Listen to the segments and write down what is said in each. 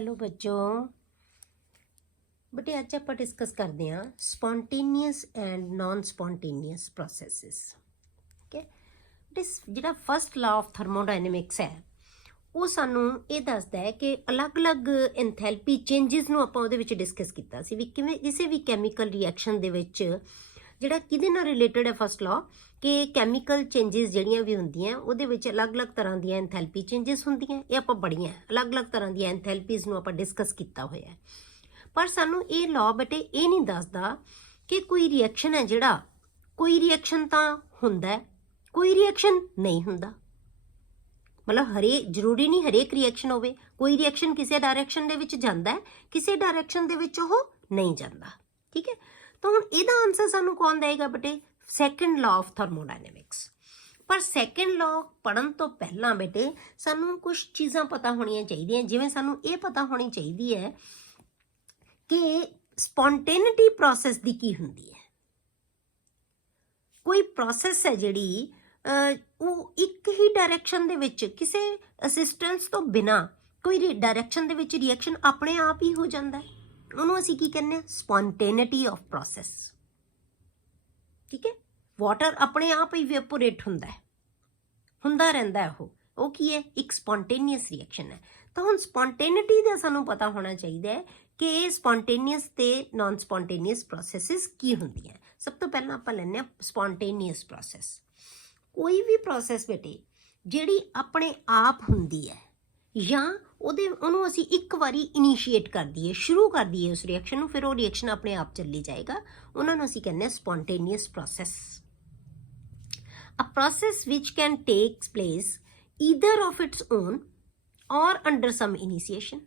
Hello बच्चों। बेटे अज आप डिस्कस करते हैं स्पॉन्टेनियस एंड नॉन स्पॉन्टेनियस प्रोसैसेस। ठीक है बेटे, जिहड़ा फस्ट लॉ ऑफ थर्मोडायनेमिक्स है वो सानू ये दसदा है कि अलग अलग एंथैल्पी चेंजिस नूं आपां उहदे विच डिस्कस कीता सी वी किवें किसी भी कैमीकल रिएक्शन दे विच जिहड़ा किहदे नाल रिलेटेड है फस्ट लॉ कि कैमीकल चेंजिस जिहड़ियां भी हुंदियां उहदे विच अलग अलग तरह दी एंथैल्पी चेंजिस हुंदियां। ये आपां बड़ियां अलग अलग तरह दी एंथैल्पीज़ नूं आपां डिस्कस कीता होया है। पर सानू ये लॉ बेटे ये नहीं दसदा कि कोई रिएक्शन है जिहड़ा कोई रिएक्शन तां हुंदा है, कोई रिएक्शन नहीं हुंदा। मतलब हरेक जरूरी नहीं हरेक रिएक्शन होवे, कोई रिएक्शन किसी डायरैक्शन दे विच जांदा है, किसी डायरैक्शन दे विच ओह नहीं जांदा। ठीक है, तो हुण इहदा आंसर सानू कौन देगा बेटे? Second law of thermodynamics. पर सैकेंड लॉ पढ़न तो पहला बेटे सानू कुछ चीज़ां पता होणियां चाहीदियां, जिवें सानू ये पता होनी चाहिदी है कि स्पॉन्टेनिटी प्रोसैस दी की हुंदी है। कोई प्रोसैस है जिहड़ी वो एक ही डायरैक्शन दे विच किसी असिस्टेंस तो बिना कोई डायरैक्शन दे विच रिएक्शन अपने आप ही हो जाता है, उन्होंने असीं की कहने हैं? Spontaneity of process. ठीक है, वाटर अपने आप ही वेपोरेट हुंदा रहिंदा है, वो की है? एक स्पॉन्टेनियस रिएक्शन है। तो हुण स्पॉन्टेनिटी दा सानू पता होना चाहिए है कि स्पॉन्टेनियस ते नॉन स्पॉन्टेनियस प्रोसैसिस की हुंदियां। सब तो पहला आपां लैंदे आ स्पॉन्टेनियस प्रोसैस। कोई भी प्रोसैस बेटे जिहड़ी अपने आप हुंदी है या ਉਹਨੂੰ ਅਸੀਂ ਇੱਕ ਵਾਰੀ ਇਨੀਸ਼ੀਏਟ ਕਰ ਦਈਏ, ਸ਼ੁਰੂ ਕਰ ਦਈਏ ਉਸ ਰਿਐਕਸ਼ਨ ਨੂੰ, ਫਿਰ ਉਹ ਰਿਐਕਸ਼ਨ ਆਪਣੇ ਆਪ ਚੱਲੀ ਜਾਏਗਾ, ਉਹਨਾਂ ਨੂੰ ਅਸੀਂ ਕਹਿੰਦੇ ਹਾਂ ਸਪੌਂਟੇਨੀਅਸ ਪ੍ਰੋਸੈਸ। ਅ ਪ੍ਰੋਸੈਸ ਵਿਚ can take place either of its own or under some initiation.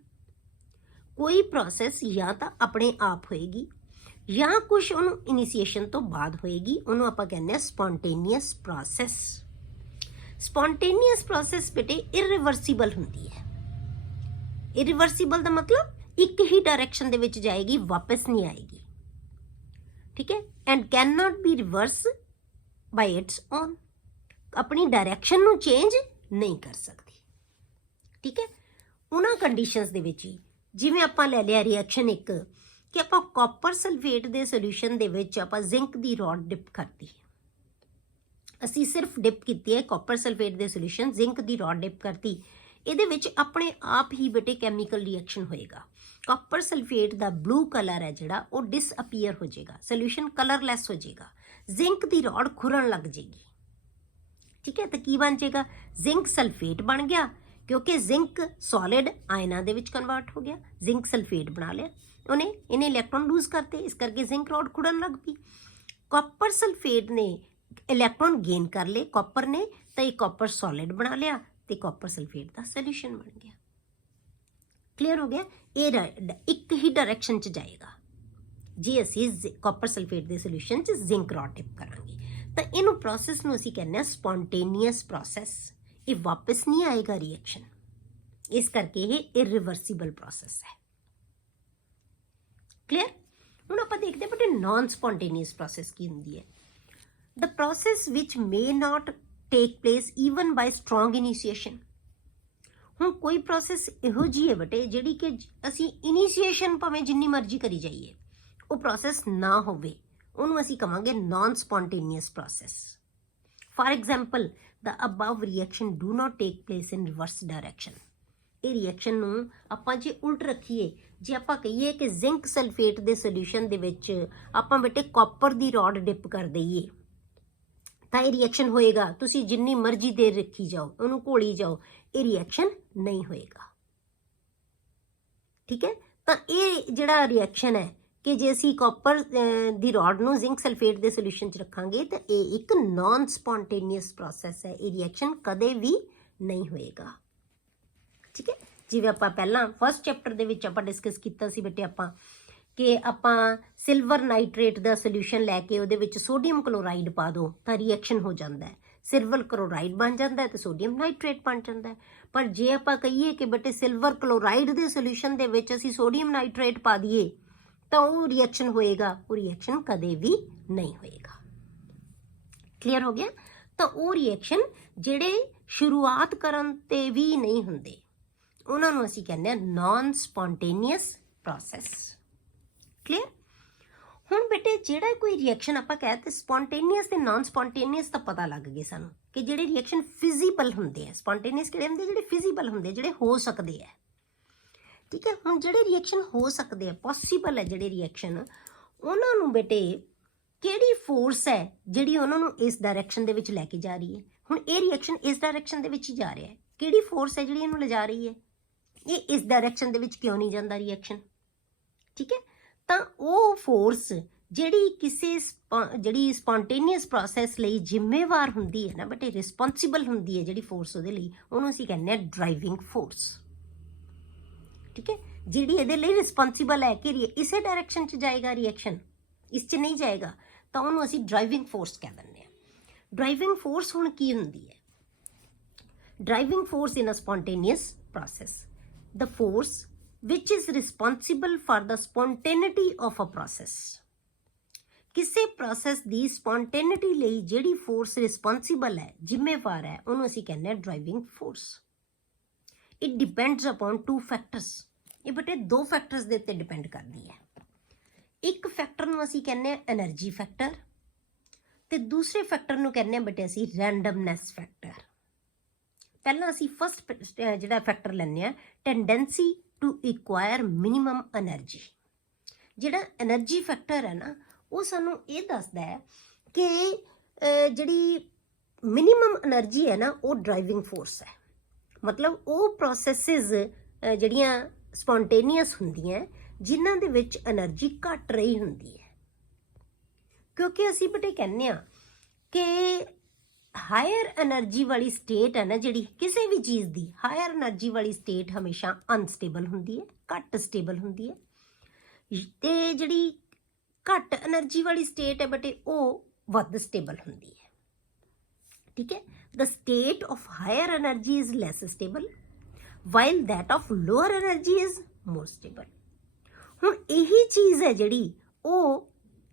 ਕੋਈ ਪ੍ਰੋਸੈਸ ਜਾਂ ਤਾਂ ਆਪਣੇ ਆਪ ਹੋਏਗੀ ਜਾਂ ਕੁਛ ਉਹਨੂੰ ਇਨੀਸ਼ੀਏਸ਼ਨ ਤੋਂ ਬਾਅਦ ਹੋਏਗੀ, ਉਹਨੂੰ ਆਪਾਂ ਕਹਿੰਦੇ ਹਾਂ ਸਪੌਂਟੇਨੀਅਸ ਪ੍ਰੋਸੈਸ। ਸਪੌਂਟੇਨੀਅਸ ਪ੍ਰੋਸੈਸ ਬੇਟੇ ਇਰਰਿਵਰਸੀਬਲ ਹੁੰਦੀ ਹੈ। इरिवर्सिबल का मतलब एक ही डायरैक्शन दे विच जाएगी, वापस नहीं आएगी। ठीक है, and can not be reverse bye its own, अपनी डायरैक्शन नू चेंज नहीं कर सकती। ठीक है, उन्हां कंडीशंस दे विच ही जिवें आपां लै लिया रिएक्शन एक कि आपां कॉपर सल्फेट दे सोल्यूशन दे विच आपां जिंक दी रॉड डिप करती है, असीं सिर्फ डिप कीती है कॉपर सल्फेट दे सोल्यूशन, जिंक दी रॉड डिप करती, ਇਹਦੇ ਵਿੱਚ ਆਪਣੇ ਆਪ ਹੀ ਬੇਟੇ ਕੈਮੀਕਲ ਰਿਐਕਸ਼ਨ ਹੋਏਗਾ। ਕਾਪਰ ਸਲਫੇਟ ਦਾ ਬਲੂ ਕਲਰ ਹੈ ਜਿਹੜਾ ਉਹ ਡਿਸਅਪੀਅਰ ਹੋ ਜਾਏਗਾ, ਸੋਲੂਸ਼ਨ ਕਲਰਲੈਸ ਹੋ ਜਾਏਗਾ, ਜ਼ਿੰਕ ਦੀ ਰੌਡ ਖੁਰਨ ਲੱਗ ਜਾਏਗੀ। ਠੀਕ ਹੈ, ਤਾਂ ਕੀ ਬਣ ਜਾਏਗਾ? ਜ਼ਿੰਕ ਸਲਫੇਟ ਬਣ ਗਿਆ, ਕਿਉਂਕਿ ਜ਼ਿੰਕ ਸੋਲਿਡ ਆਇਨਾਂ ਦੇ ਵਿੱਚ ਕਨਵਰਟ ਹੋ ਗਿਆ, ਜ਼ਿੰਕ ਸਲਫੇਟ ਬਣਾ ਲਿਆ ਉਹਨੇ, ਇਹਨੇ ਇਲੈਕਟ੍ਰੋਨ ਲੂਜ਼ ਕਰਤੇ, ਇਸ ਕਰਕੇ ਜ਼ਿੰਕ ਰੌਡ ਖੁਰਨ ਲੱਗ ਪਈ। ਕਾਪਰ ਸਲਫੇਟ ਨੇ ਇਲੈਕਟ੍ਰੋਨ ਗੇਨ ਕਰ ਲਏ ਕਾਪਰ ਨੇ, ਤਾਂ ਇਹ ਕਾਪਰ ਸੋਲਿਡ ਬਣਾ ਲਿਆ ਤੇ ਕਾਪਰ ਸਲਫੇਟ ਦਾ ਸੋल्यूशन ਬਣ ਗਿਆ। ਕਲੀਅਰ ਹੋ ਗਿਆ? ਇਹ ਇੱਕ ਹੀ ਡਾਇਰੈਕਸ਼ਨ 'ਚ ਜਾਏਗਾ ਜੇ ਅਸੀਂ ਕਾਪਰ ਸਲਫੇਟ ਦੇ ਸੋल्यूशन 'ਚ ਜ਼ਿੰਕ ਰੌਡ ਡਿਪ ਕਰਾਂਗੇ, ਤਾਂ ਇਹਨੂੰ ਪ੍ਰੋਸੈਸ ਨੂੰ ਅਸੀਂ ਕਹਿੰਦੇ ਹਾਂ ਸਪੌਂਟੇਨੀਅਸ ਪ੍ਰੋਸੈਸ। ਇਹ ਵਾਪਸ ਨਹੀਂ ਆਏਗਾ ਰਿਐਕਸ਼ਨ, ਇਸ ਕਰਕੇ ਇਹ ਇਰਰਿਵਰਸੀਬਲ ਪ੍ਰੋਸੈਸ ਹੈ। ਕਲੀਅਰ? ਹੁਣ ਆਪਾਂ ਦੇਖਦੇ ਹਾਂ ਬੇਟੇ ਨॉन ਸਪੌਂਟੇਨੀਅਸ ਪ੍ਰੋਸੈਸ ਕੀ ਹੁੰਦੀ ਹੈ। ਦ ਪ੍ਰੋਸੈਸ ਵਿਚ may not take place even by strong initiation. हुण कोई प्रोसैस इहो जी है बटे जिहड़ी कि असी इनीशिएशन भावें जिन्नी मर्जी करी जाइए वो प्रोसैस ना होवे, उहनूं असी कहांगे non spontaneous process. For example the above reaction do not take place in reverse direction. ये रिएक्शन नूं आपां जे उल्ट रखीए, जे आपां कहीए कि जिंक सल्फेट दे सोल्यूशन दे विच आपां बेटे कॉपर दी रॉड डिप कर दईए ਤਾਂ ਇਹ ਰਿਐਕਸ਼ਨ ਹੋਏਗਾ। ਤੁਸੀਂ ਜਿੰਨੀ ਮਰਜ਼ੀ ਦੇਰ ਰੱਖੀ ਜਾਓ, ਉਹਨੂੰ ਘੋਲੀ ਜਾਓ, ਇਹ ਰਿਐਕਸ਼ਨ ਨਹੀਂ ਹੋਏਗਾ। ਠੀਕ ਹੈ, ਤਾਂ ਇਹ ਜਿਹੜਾ ਰਿਐਕਸ਼ਨ ਹੈ ਕਿ ਜੇ ਅਸੀਂ ਕਾਪਰ ਦੀ ਰੌਡ ਨੂੰ ਜ਼ਿੰਕ ਸਲਫੇਟ ਦੇ ਸੋल्यूशन 'ਚ ਰੱਖਾਂਗੇ ਤਾਂ ਇਹ ਇੱਕ ਨॉन ਸਪੌਂਟੇਨੀਅਸ ਪ੍ਰੋਸੈਸ ਹੈ, ਇਹ ਰਿਐਕਸ਼ਨ ਕਦੇ ਵੀ ਨਹੀਂ ਹੋਏਗਾ। ਠੀਕ ਹੈ, ਜਿਵੇਂ ਆਪਾਂ ਪਹਿਲਾਂ ਫਸਟ ਚੈਪਟਰ ਦੇ ਵਿੱਚ ਆਪਾਂ ਡਿਸਕਸ ਕੀਤਾ ਸੀ ਬੇਟੇ ਆਪਾਂ ਕਿ ਆਪਾਂ ਸਿਲਵਰ ਨਾਈਟ੍ਰੇਟ ਦਾ ਸੋल्यूशन ਲੈ ਕੇ ਉਹਦੇ ਵਿੱਚ ਸੋਡੀਅਮ ਕਲੋਰਾਈਡ ਪਾ ਦਿਓ ਤਾਂ ਰਿਐਕਸ਼ਨ ਹੋ ਜਾਂਦਾ ਹੈ, ਸਿਲਵਰ ਕਲੋਰਾਈਡ ਬਣ ਜਾਂਦਾ ਹੈ ਤੇ ਸੋਡੀਅਮ ਨਾਈਟ੍ਰੇਟ ਬਣ ਜਾਂਦਾ ਹੈ। ਪਰ ਜੇ ਆਪਾਂ ਕਹੀਏ ਕਿ ਬੇਟੇ ਸਿਲਵਰ ਕਲੋਰਾਈਡ ਦੇ ਸੋल्यूशन ਦੇ ਵਿੱਚ ਅਸੀਂ ਸੋਡੀਅਮ ਨਾਈਟ੍ਰੇਟ ਪਾ ਦਈਏ ਤਾਂ ਉਹ ਰਿਐਕਸ਼ਨ ਹੋਏਗਾ, ਉਹ ਰਿਐਕਸ਼ਨ ਕਦੇ ਵੀ ਨਹੀਂ ਹੋਏਗਾ। ਕਲੀਅਰ ਹੋ ਗਿਆ? ਤਾਂ ਉਹ ਰਿਐਕਸ਼ਨ ਜਿਹੜੇ ਸ਼ੁਰੂਆਤ ਕਰਨ ਤੇ ਵੀ ਨਹੀਂ ਹੁੰਦੇ, ਉਹਨਾਂ ਨੂੰ ਅਸੀਂ ਕਹਿੰਦੇ ਆ ਨॉन ਸਪੌਂਟੇਨੀਅਸ ਪ੍ਰੋਸੈਸ। ਕਲੀਅਰ? ਹੁਣ ਬੇਟੇ ਜਿਹੜਾ ਕੋਈ ਰਿਐਕਸ਼ਨ ਆਪਾਂ ਕਹਿ ਤੇ ਸਪੌਂਟੇਨੀਅਸ ਤੇ ਨॉन ਸਪੌਂਟੇਨੀਅਸ ਤਾਂ ਪਤਾ ਲੱਗ ਗਏ ਸਾਨੂੰ ਕਿ ਜਿਹੜੇ ਰਿਐਕਸ਼ਨ ਫਿਜ਼ੀਬਲ ਹੁੰਦੇ ਆ, ਸਪੌਂਟੇਨੀਅਸ ਕਿਹੜੇ ਹੁੰਦੇ, ਜਿਹੜੇ ਫਿਜ਼ੀਬਲ ਹੁੰਦੇ, ਜਿਹੜੇ ਹੋ ਸਕਦੇ ਆ। ਠੀਕ ਹੈ, ਹੁਣ ਜਿਹੜੇ ਰਿਐਕਸ਼ਨ ਹੋ ਸਕਦੇ ਆ, ਪੋਸੀਬਲ ਹੈ ਜਿਹੜੇ ਰਿਐਕਸ਼ਨ, ਉਹਨਾਂ ਨੂੰ ਬੇਟੇ ਕਿਹੜੀ ਫੋਰਸ ਹੈ ਜਿਹੜੀ ਉਹਨਾਂ ਨੂੰ ਇਸ ਡਾਇਰੈਕਸ਼ਨ ਦੇ ਵਿੱਚ ਲੈ ਕੇ ਜਾ ਰਹੀ ਹੈ। ਹੁਣ ਇਹ ਰਿਐਕਸ਼ਨ ਇਸ ਡਾਇਰੈਕਸ਼ਨ ਦੇ ਵਿੱਚ ਹੀ ਜਾ ਰਿਹਾ ਹੈ, ਕਿਹੜੀ ਫੋਰਸ ਹੈ ਜਿਹੜੀ ਇਹਨੂੰ ਲਿਜਾ ਰਹੀ ਹੈ? ਇਹ ਇਸ ਡਾਇਰੈਕਸ਼ਨ ਦੇ ਵਿੱਚ ਕਿਉਂ ਨਹੀਂ ਜਾਂਦਾ ਰਿਐਕਸ਼ਨ? ਠੀਕ ਹੈ, ਤਾਂ ਉਹ ਫੋਰਸ ਜਿਹੜੀ ਕਿਸੇ ਜਿਹੜੀ ਸਪੌਂਟੇਨੀਅਸ ਪ੍ਰੋਸੈਸ ਲਈ ਜ਼ਿੰਮੇਵਾਰ ਹੁੰਦੀ ਹੈ ਨਾ ਬੇਟੇ, ਰਿਸਪੌਂਸਿਬਲ ਹੁੰਦੀ ਹੈ ਜਿਹੜੀ ਫੋਰਸ ਉਹਦੇ ਲਈ, ਉਹਨੂੰ ਅਸੀਂ ਕਹਿੰਦੇ ਹਾਂ ਡਰਾਈਵਿੰਗ ਫੋਰਸ। ਠੀਕ ਹੈ, ਜਿਹੜੀ ਇਹਦੇ ਲਈ ਰਿਸਪੌਂਸਿਬਲ ਹੈ ਕਿ ਇਸੇ ਡਾਇਰੈਕਸ਼ਨ 'ਚ ਜਾਏਗਾ ਰਿਐਕਸ਼ਨ, ਇਸ 'ਚ ਨਹੀਂ ਜਾਏਗਾ, ਤਾਂ ਉਹਨੂੰ ਅਸੀਂ ਡਰਾਈਵਿੰਗ ਫੋਰਸ ਕਹਿ ਦਿੰਦੇ ਹਾਂ। ਡਰਾਈਵਿੰਗ ਫੋਰਸ ਹੁਣ ਕੀ ਹੁੰਦੀ ਹੈ? Driving force in a spontaneous process, the force which is responsible for the spontaneity of a process। ਕਿਸੇ ਪ੍ਰੋਸੈਸ ਦੀ ਸਪੌਂਟੇਨਿਟੀ ਲਈ ਜਿਹੜੀ ਫੋਰਸ ਰਿਸਪੌਂਸਿਬਲ ਹੈ, ਜ਼ਿੰਮੇਵਾਰ ਹੈ, ਉਹਨੂੰ ਅਸੀਂ ਕਹਿੰਦੇ ਹਾਂ driving force. It depends upon two factors. ਇਹ ਬੇਟੇ ਦੋ ਫੈਕਟਰਸ ਦੇ ਉੱਤੇ ਡਿਪੈਂਡ ਕਰਦੀ ਹੈ। ਇੱਕ ਫੈਕਟਰ ਨੂੰ ਅਸੀਂ ਕਹਿੰਦੇ ਹਾਂ એનર્ਜੀ ਫੈਕਟਰ, ਤੇ ਦੂਸਰੇ ਫੈਕਟਰ ਨੂੰ ਕਹਿੰਦੇ ਹਾਂ ਬੇਟੇ ਅਸੀਂ ਰੈਂਡਮਨੈਸ ਫੈਕਟਰ। ਪਹਿਲਾਂ ਅਸੀਂ ਫਸਟ ਜਿਹੜਾ ਫੈਕਟਰ ਲੈਂਦੇ ਹਾਂ, ਟੈਂਡੈਂਸੀ ਟੂ ਇਕਵਾਇਰ ਮਿਨੀਮਮ એનર્ਜੀ। ਜਿਹੜਾ એનર્ਜੀ ਫੈਕਟਰ ਹੈ ਨਾ, ਉਹ ਸਾਨੂੰ ਇਹ ਦੱਸਦਾ ਹੈ ਕਿ ਜਿਹੜੀ ਮਿਨੀਮਮ એનર્ਜੀ ਹੈ ਨਾ, ਉਹ ਡਰਾਈਵਿੰਗ ਫੋਰਸ ਹੈ। ਮਤਲਬ ਉਹ ਪ੍ਰੋਸੈਸਿਸ ਜਿਹੜੀਆਂ ਸਪੌਂਟੇਨੀਅਸ ਹੁੰਦੀਆਂ ਜਿਨ੍ਹਾਂ ਦੇ ਵਿੱਚ એનર્ਜੀ ਘੱਟ ਰਹੀ ਹੁੰਦੀ ਹੈ, ਕਿਉਂਕਿ ਅਸੀਂ ਬੇਟੇ ਕਹਿੰਦੇ ਹਾਂ ਕਿ ਹਾਇਰ એનર્ਜੀ ਵਾਲੀ ਸਟੇਟ ਹੈ ਨਾ, ਜਿਹੜੀ ਕਿਸੇ ਵੀ ਚੀਜ਼ ਦੀ ਹਾਇਰ એનર્ਜੀ ਵਾਲੀ ਸਟੇਟ ਹਮੇਸ਼ਾ ਅਨਸਟੇਬਲ ਹੁੰਦੀ ਹੈ, ਘੱਟ ਸਟੇਬਲ ਹੁੰਦੀ ਹੈ, ਤੇ ਜਿਹੜੀ ਘੱਟ એનર્ਜੀ ਵਾਲੀ ਸਟੇਟ ਹੈ ਬੇਟੇ, ਉਹ ਵੱਧ ਸਟੇਬਲ ਹੁੰਦੀ ਹੈ। ਠੀਕ ਹੈ, the state of higher energy is less stable while that of lower energy is more stable। ਹੁਣ ਇਹੀ ਚੀਜ਼ ਹੈ ਜਿਹੜੀ ਉਹ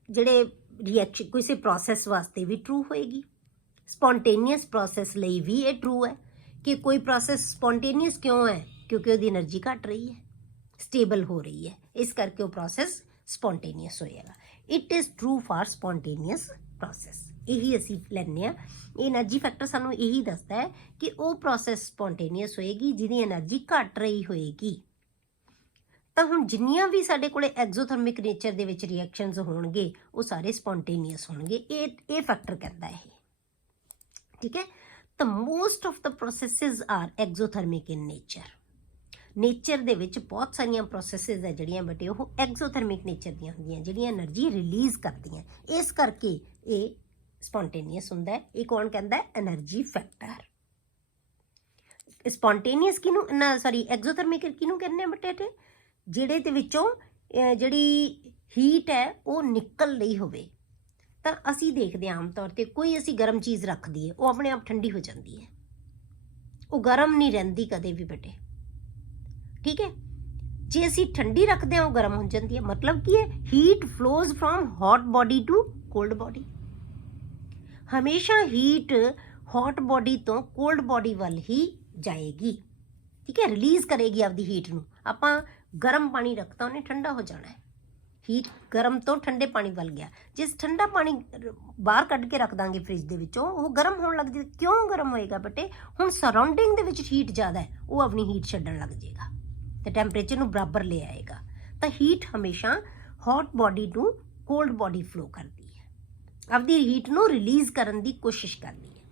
ਜਿਹੜੇ ਰਿਐਕਸ਼ਨ ਕਿਸੇ ਪ੍ਰੋਸੈਸ ਵਾਸਤੇ ਵੀ ਟਰੂ ਹੋਏਗੀ, ਸਪੌਂਟੇਨੀਅਸ ਪ੍ਰੋਸੈਸ ਲਈ ਵੀ ਇਹ ਟਰੂ ਹੈ ਕਿ ਕੋਈ ਪ੍ਰੋਸੈਸ ਸਪੌਂਟੇਨੀਅਸ ਕਿਉਂ ਹੈ, ਕਿਉਂਕਿ ਉਹਦੀ એનર્ਜੀ ਘੱਟ ਰਹੀ ਹੈ, ਸਟੇਬਲ ਹੋ ਰਹੀ ਹੈ, ਇਸ ਕਰਕੇ ਉਹ ਪ੍ਰੋਸੈਸ ਸਪੌਂਟੇਨੀਅਸ ਹੋਏਗਾ। It is true for spontaneous process. ਇਹੀ ਅਸੀਂ ਲੈਂਦੇ ਹਾਂ। ਇਹ એનર્ਜੀ ਫੈਕਟਰ ਸਾਨੂੰ ਇਹੀ ਦੱਸਦਾ ਹੈ ਕਿ ਉਹ ਪ੍ਰੋਸੈਸ ਸਪੌਂਟੇਨੀਅਸ ਹੋਏਗੀ ਜਿਹਦੀ એનર્ਜੀ ਘੱਟ ਰਹੀ ਹੋਏਗੀ। ਤਾਂ ਹੁਣ ਜਿੰਨੀਆਂ ਵੀ ਸਾਡੇ ਕੋਲੇ ਐਗਜ਼ੋਥਰਮਿਕ ਨੇਚਰ ਦੇ ਵਿੱਚ ਰਿਐਕਸ਼ਨਸ ਹੋਣਗੇ, ਉਹ ਸਾਰੇ ਸਪੌਂਟੇਨੀਅਸ ਹੋਣਗੇ। ਇਹ ਫੈਕਟਰ ਕਹਿੰਦਾ ਇਹ। ਠੀਕ ਹੈ, ਤਾਂ most of the processes are exothermic in nature ਦੇ ਵਿੱਚ ਬਹੁਤ ਸਾਰੀਆਂ ਪ੍ਰੋਸੈਸਿਸ ਹੈ ਜਿਹੜੀਆਂ ਬੇਟੇ ਉਹ ਐਗਜ਼ੋਥਰਮਿਕ ਨੇਚਰ ਦੀਆਂ ਹੁੰਦੀਆਂ, ਜਿਹੜੀਆਂ એનર્ਜੀ ਰਿਲੀਜ਼ ਕਰਦੀਆਂ, ਇਸ ਕਰਕੇ ਇਹ ਸਪੌਂਟੇਨੀਅਸ ਹੁੰਦਾ ਹੈ। ਇਹ ਕੌਣ ਕਹਿੰਦਾ ਹੈ? Energy factor. ਸਪੌਂਟੇਨੀਅਸ ਕਿਹਨੂੰ ਐਗਜ਼ੋਥਰਮਿਕ ਕਿਹਨੂੰ ਕਹਿੰਦੇ ਆ ਬੇਟੇ? ਜਿਹੜੇ ਦੇ ਵਿੱਚੋਂ ਜਿਹੜੀ ਹੀਟ ਹੈ ਉਹ ਨਿਕਲ ਰਹੀ ਹੋਵੇ। ਤਾਂ ਅਸੀਂ ਦੇਖਦੇ ਹਾਂ ਆਮ ਤੌਰ 'ਤੇ ਕੋਈ ਅਸੀਂ ਗਰਮ ਚੀਜ਼ ਰੱਖ ਦਈਏ, ਉਹ ਆਪਣੇ ਆਪ ਠੰਡੀ ਹੋ ਜਾਂਦੀ ਹੈ, ਉਹ ਗਰਮ ਨਹੀਂ ਰਹਿੰਦੀ ਕਦੇ ਵੀ ਬੇਟੇ। ਠੀਕ ਹੈ, ਜੇ ਅਸੀਂ ਠੰਡੀ ਰੱਖਦੇ ਹਾਂ ਉਹ ਗਰਮ ਹੋ ਜਾਂਦੀ ਹੈ। ਮਤਲਬ ਕੀ ਹੈ? Heat flows from hot body to cold body. ਹਮੇਸ਼ਾ ਹੀਟ ਹੌਟ ਬੋਡੀ ਤੋਂ ਕੋਲਡ ਬੋਡੀ ਵੱਲ ਹੀ ਜਾਏਗੀ। ਠੀਕ ਹੈ, ਰਿਲੀਜ਼ ਕਰੇਗੀ ਆਪਦੀ ਹੀਟ ਨੂੰ। ਆਪਾਂ ਗਰਮ ਪਾਣੀ ਰੱਖਤਾ, ਉਹਨੇ ਠੰਡਾ ਹੋ ਜਾਣਾ ਹੈ। ਹੀਟ ਗਰਮ ਤੋਂ ਠੰਡੇ ਪਾਣੀ ਵੱਲ ਗਿਆ। ਜੇ ਠੰਡਾ ਪਾਣੀ ਬਾਹਰ ਕੱਢ ਕੇ ਰੱਖ ਦਾਂਗੇ ਫ੍ਰਿਜ ਦੇ ਵਿੱਚੋਂ, ਉਹ ਗਰਮ ਹੋਣ ਲੱਗ ਜਾਏ। ਕਿਉਂ ਗਰਮ ਹੋਏਗਾ ਬੇਟੇ? ਹੁਣ ਸਰਾਊਂਡਿੰਗ ਦੇ ਵਿੱਚ ਹੀਟ ਜ਼ਿਆਦਾ ਹੈ, ਉਹ ਆਪਣੀ ਹੀਟ ਛੱਡਣ ਲੱਗ ਜਾਏਗਾ ਤੇ ਟੈਂਪਰੇਚਰ ਨੂੰ ਬਰਾਬਰ ਲੈ ਆਏਗਾ। ਤਾਂ ਹੀਟ ਹਮੇਸ਼ਾ hot body to cold body flow ਕਰਦੀ ਹੈ, ਆਪਦੀ ਹੀਟ ਨੂੰ ਰਿਲੀਜ਼ ਕਰਨ ਦੀ ਕੋਸ਼ਿਸ਼ ਕਰਦੀ ਹੈ।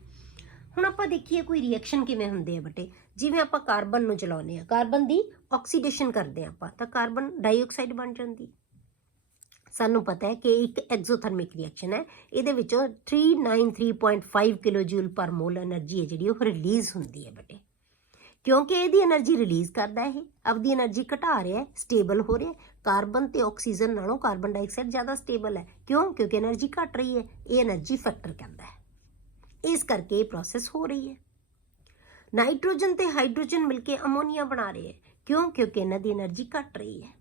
ਹੁਣ ਆਪਾਂ ਦੇਖੀਏ ਕੋਈ ਰਿਐਕਸ਼ਨ ਕਿਵੇਂ ਹੁੰਦੇ ਆ ਬੇਟੇ। ਜਿਵੇਂ ਆਪਾਂ ਕਾਰਬਨ ਨੂੰ ਜਲਾਉਂਦੇ ਹਾਂ, ਕਾਰਬਨ ਦੀ ਆਕਸੀਡੇਸ਼ਨ ਕਰਦੇ ਹਾਂ ਆਪਾਂ, ਤਾਂ ਕਾਰਬਨ ਡਾਈਆਕਸਾਈਡ ਬਣ ਜਾਂਦੀ। ਸਾਨੂੰ ਪਤਾ ਹੈ ਕਿ ਇੱਕ ਐਗਜ਼ੋਥਰਮਿਕ ਰਿਐਕਸ਼ਨ ਹੈ, ਇਹਦੇ ਵਿੱਚੋਂ 393.5 ਕਿਲੋ ਜੂਲ ਪਰ ਮੋਲ એનર્ਜੀ ਹੈ ਜਿਹੜੀ ਉਹ ਰਿਲੀਜ਼ ਹੁੰਦੀ ਹੈ ਬੇਟੇ। ਕਿਉਂਕਿ ਇਹਦੀ એનર્ਜੀ ਰਿਲੀਜ਼ ਕਰਦਾ, ਇਹ ਆਪਦੀ એનર્ਜੀ ਘਟਾ ਰਿਹਾ, ਸਟੇਬਲ ਹੋ ਰਿਹਾ। ਕਾਰਬਨ ਤੇ ਆਕਸੀਜਨ ਨਾਲੋਂ ਕਾਰਬਨ ਡਾਈਆਕਸਾਈਡ ਜ਼ਿਆਦਾ ਸਟੇਬਲ ਹੈ। ਕਿਉਂ? ਕਿਉਂਕਿ એનર્ਜੀ ਘਟ ਰਹੀ ਹੈ। ਇਹ એનર્ਜੀ ਫੈਕਟਰ ਕਹਿੰਦਾ ਹੈ। ਇਸ ਕਰਕੇ ਇਹ ਪ੍ਰੋਸੈਸ ਹੋ ਰਹੀ ਹੈ। ਨਾਈਟ੍ਰੋਜਨ ਤੇ ਹਾਈਡਰੋਜਨ ਮਿਲ ਕੇ ਅਮੋਨੀਆ ਬਣਾ ਰਹੇ ਹੈ। ਕਿਉਂ? ਕਿਉਂਕਿ ਇਹਨਾਂ ਦੀ એનર્ਜੀ ਘਟ ਰਹੀ ਹੈ।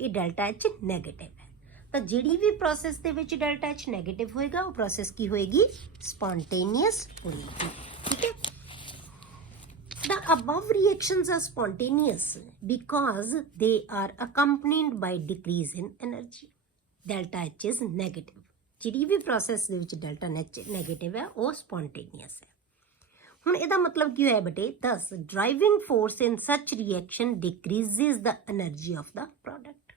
ਇਹ ਡੈਲਟਾ H ਨੈਗੇਟਿਵ ਹੈ। ਤਾਂ ਜਿਹੜੀ ਵੀ ਪ੍ਰੋਸੈਸ ਦੇ ਵਿੱਚ ਡੈਲਟਾ H ਨੈਗੇਟਿਵ ਹੋਏਗਾ, ਉਹ ਪ੍ਰੋਸੈਸ ਕੀ ਹੋਏਗੀ? ਸਪੌਂਟੇਨੀਅਸ ਹੋਏਗੀ। ਠੀਕ ਹੈ, The above reactions are spontaneous because they are accompanied by decrease in energy. Delta H is negative. ਜਿਹੜੀ ਵੀ ਪ੍ਰੋਸੈਸ ਦੇ ਵਿੱਚ ਡੈਲਟਾ ਨੈਗੇਟਿਵ ਹੈ ਉਹ ਸਪੌਂਟੇਨੀਅਸ ਹੈ। ਹੁਣ ਇਹਦਾ ਮਤਲਬ ਕੀ ਹੋਇਆ ਬੇਟੇ, ਦਸ driving force in such reaction decreases the energy of the product.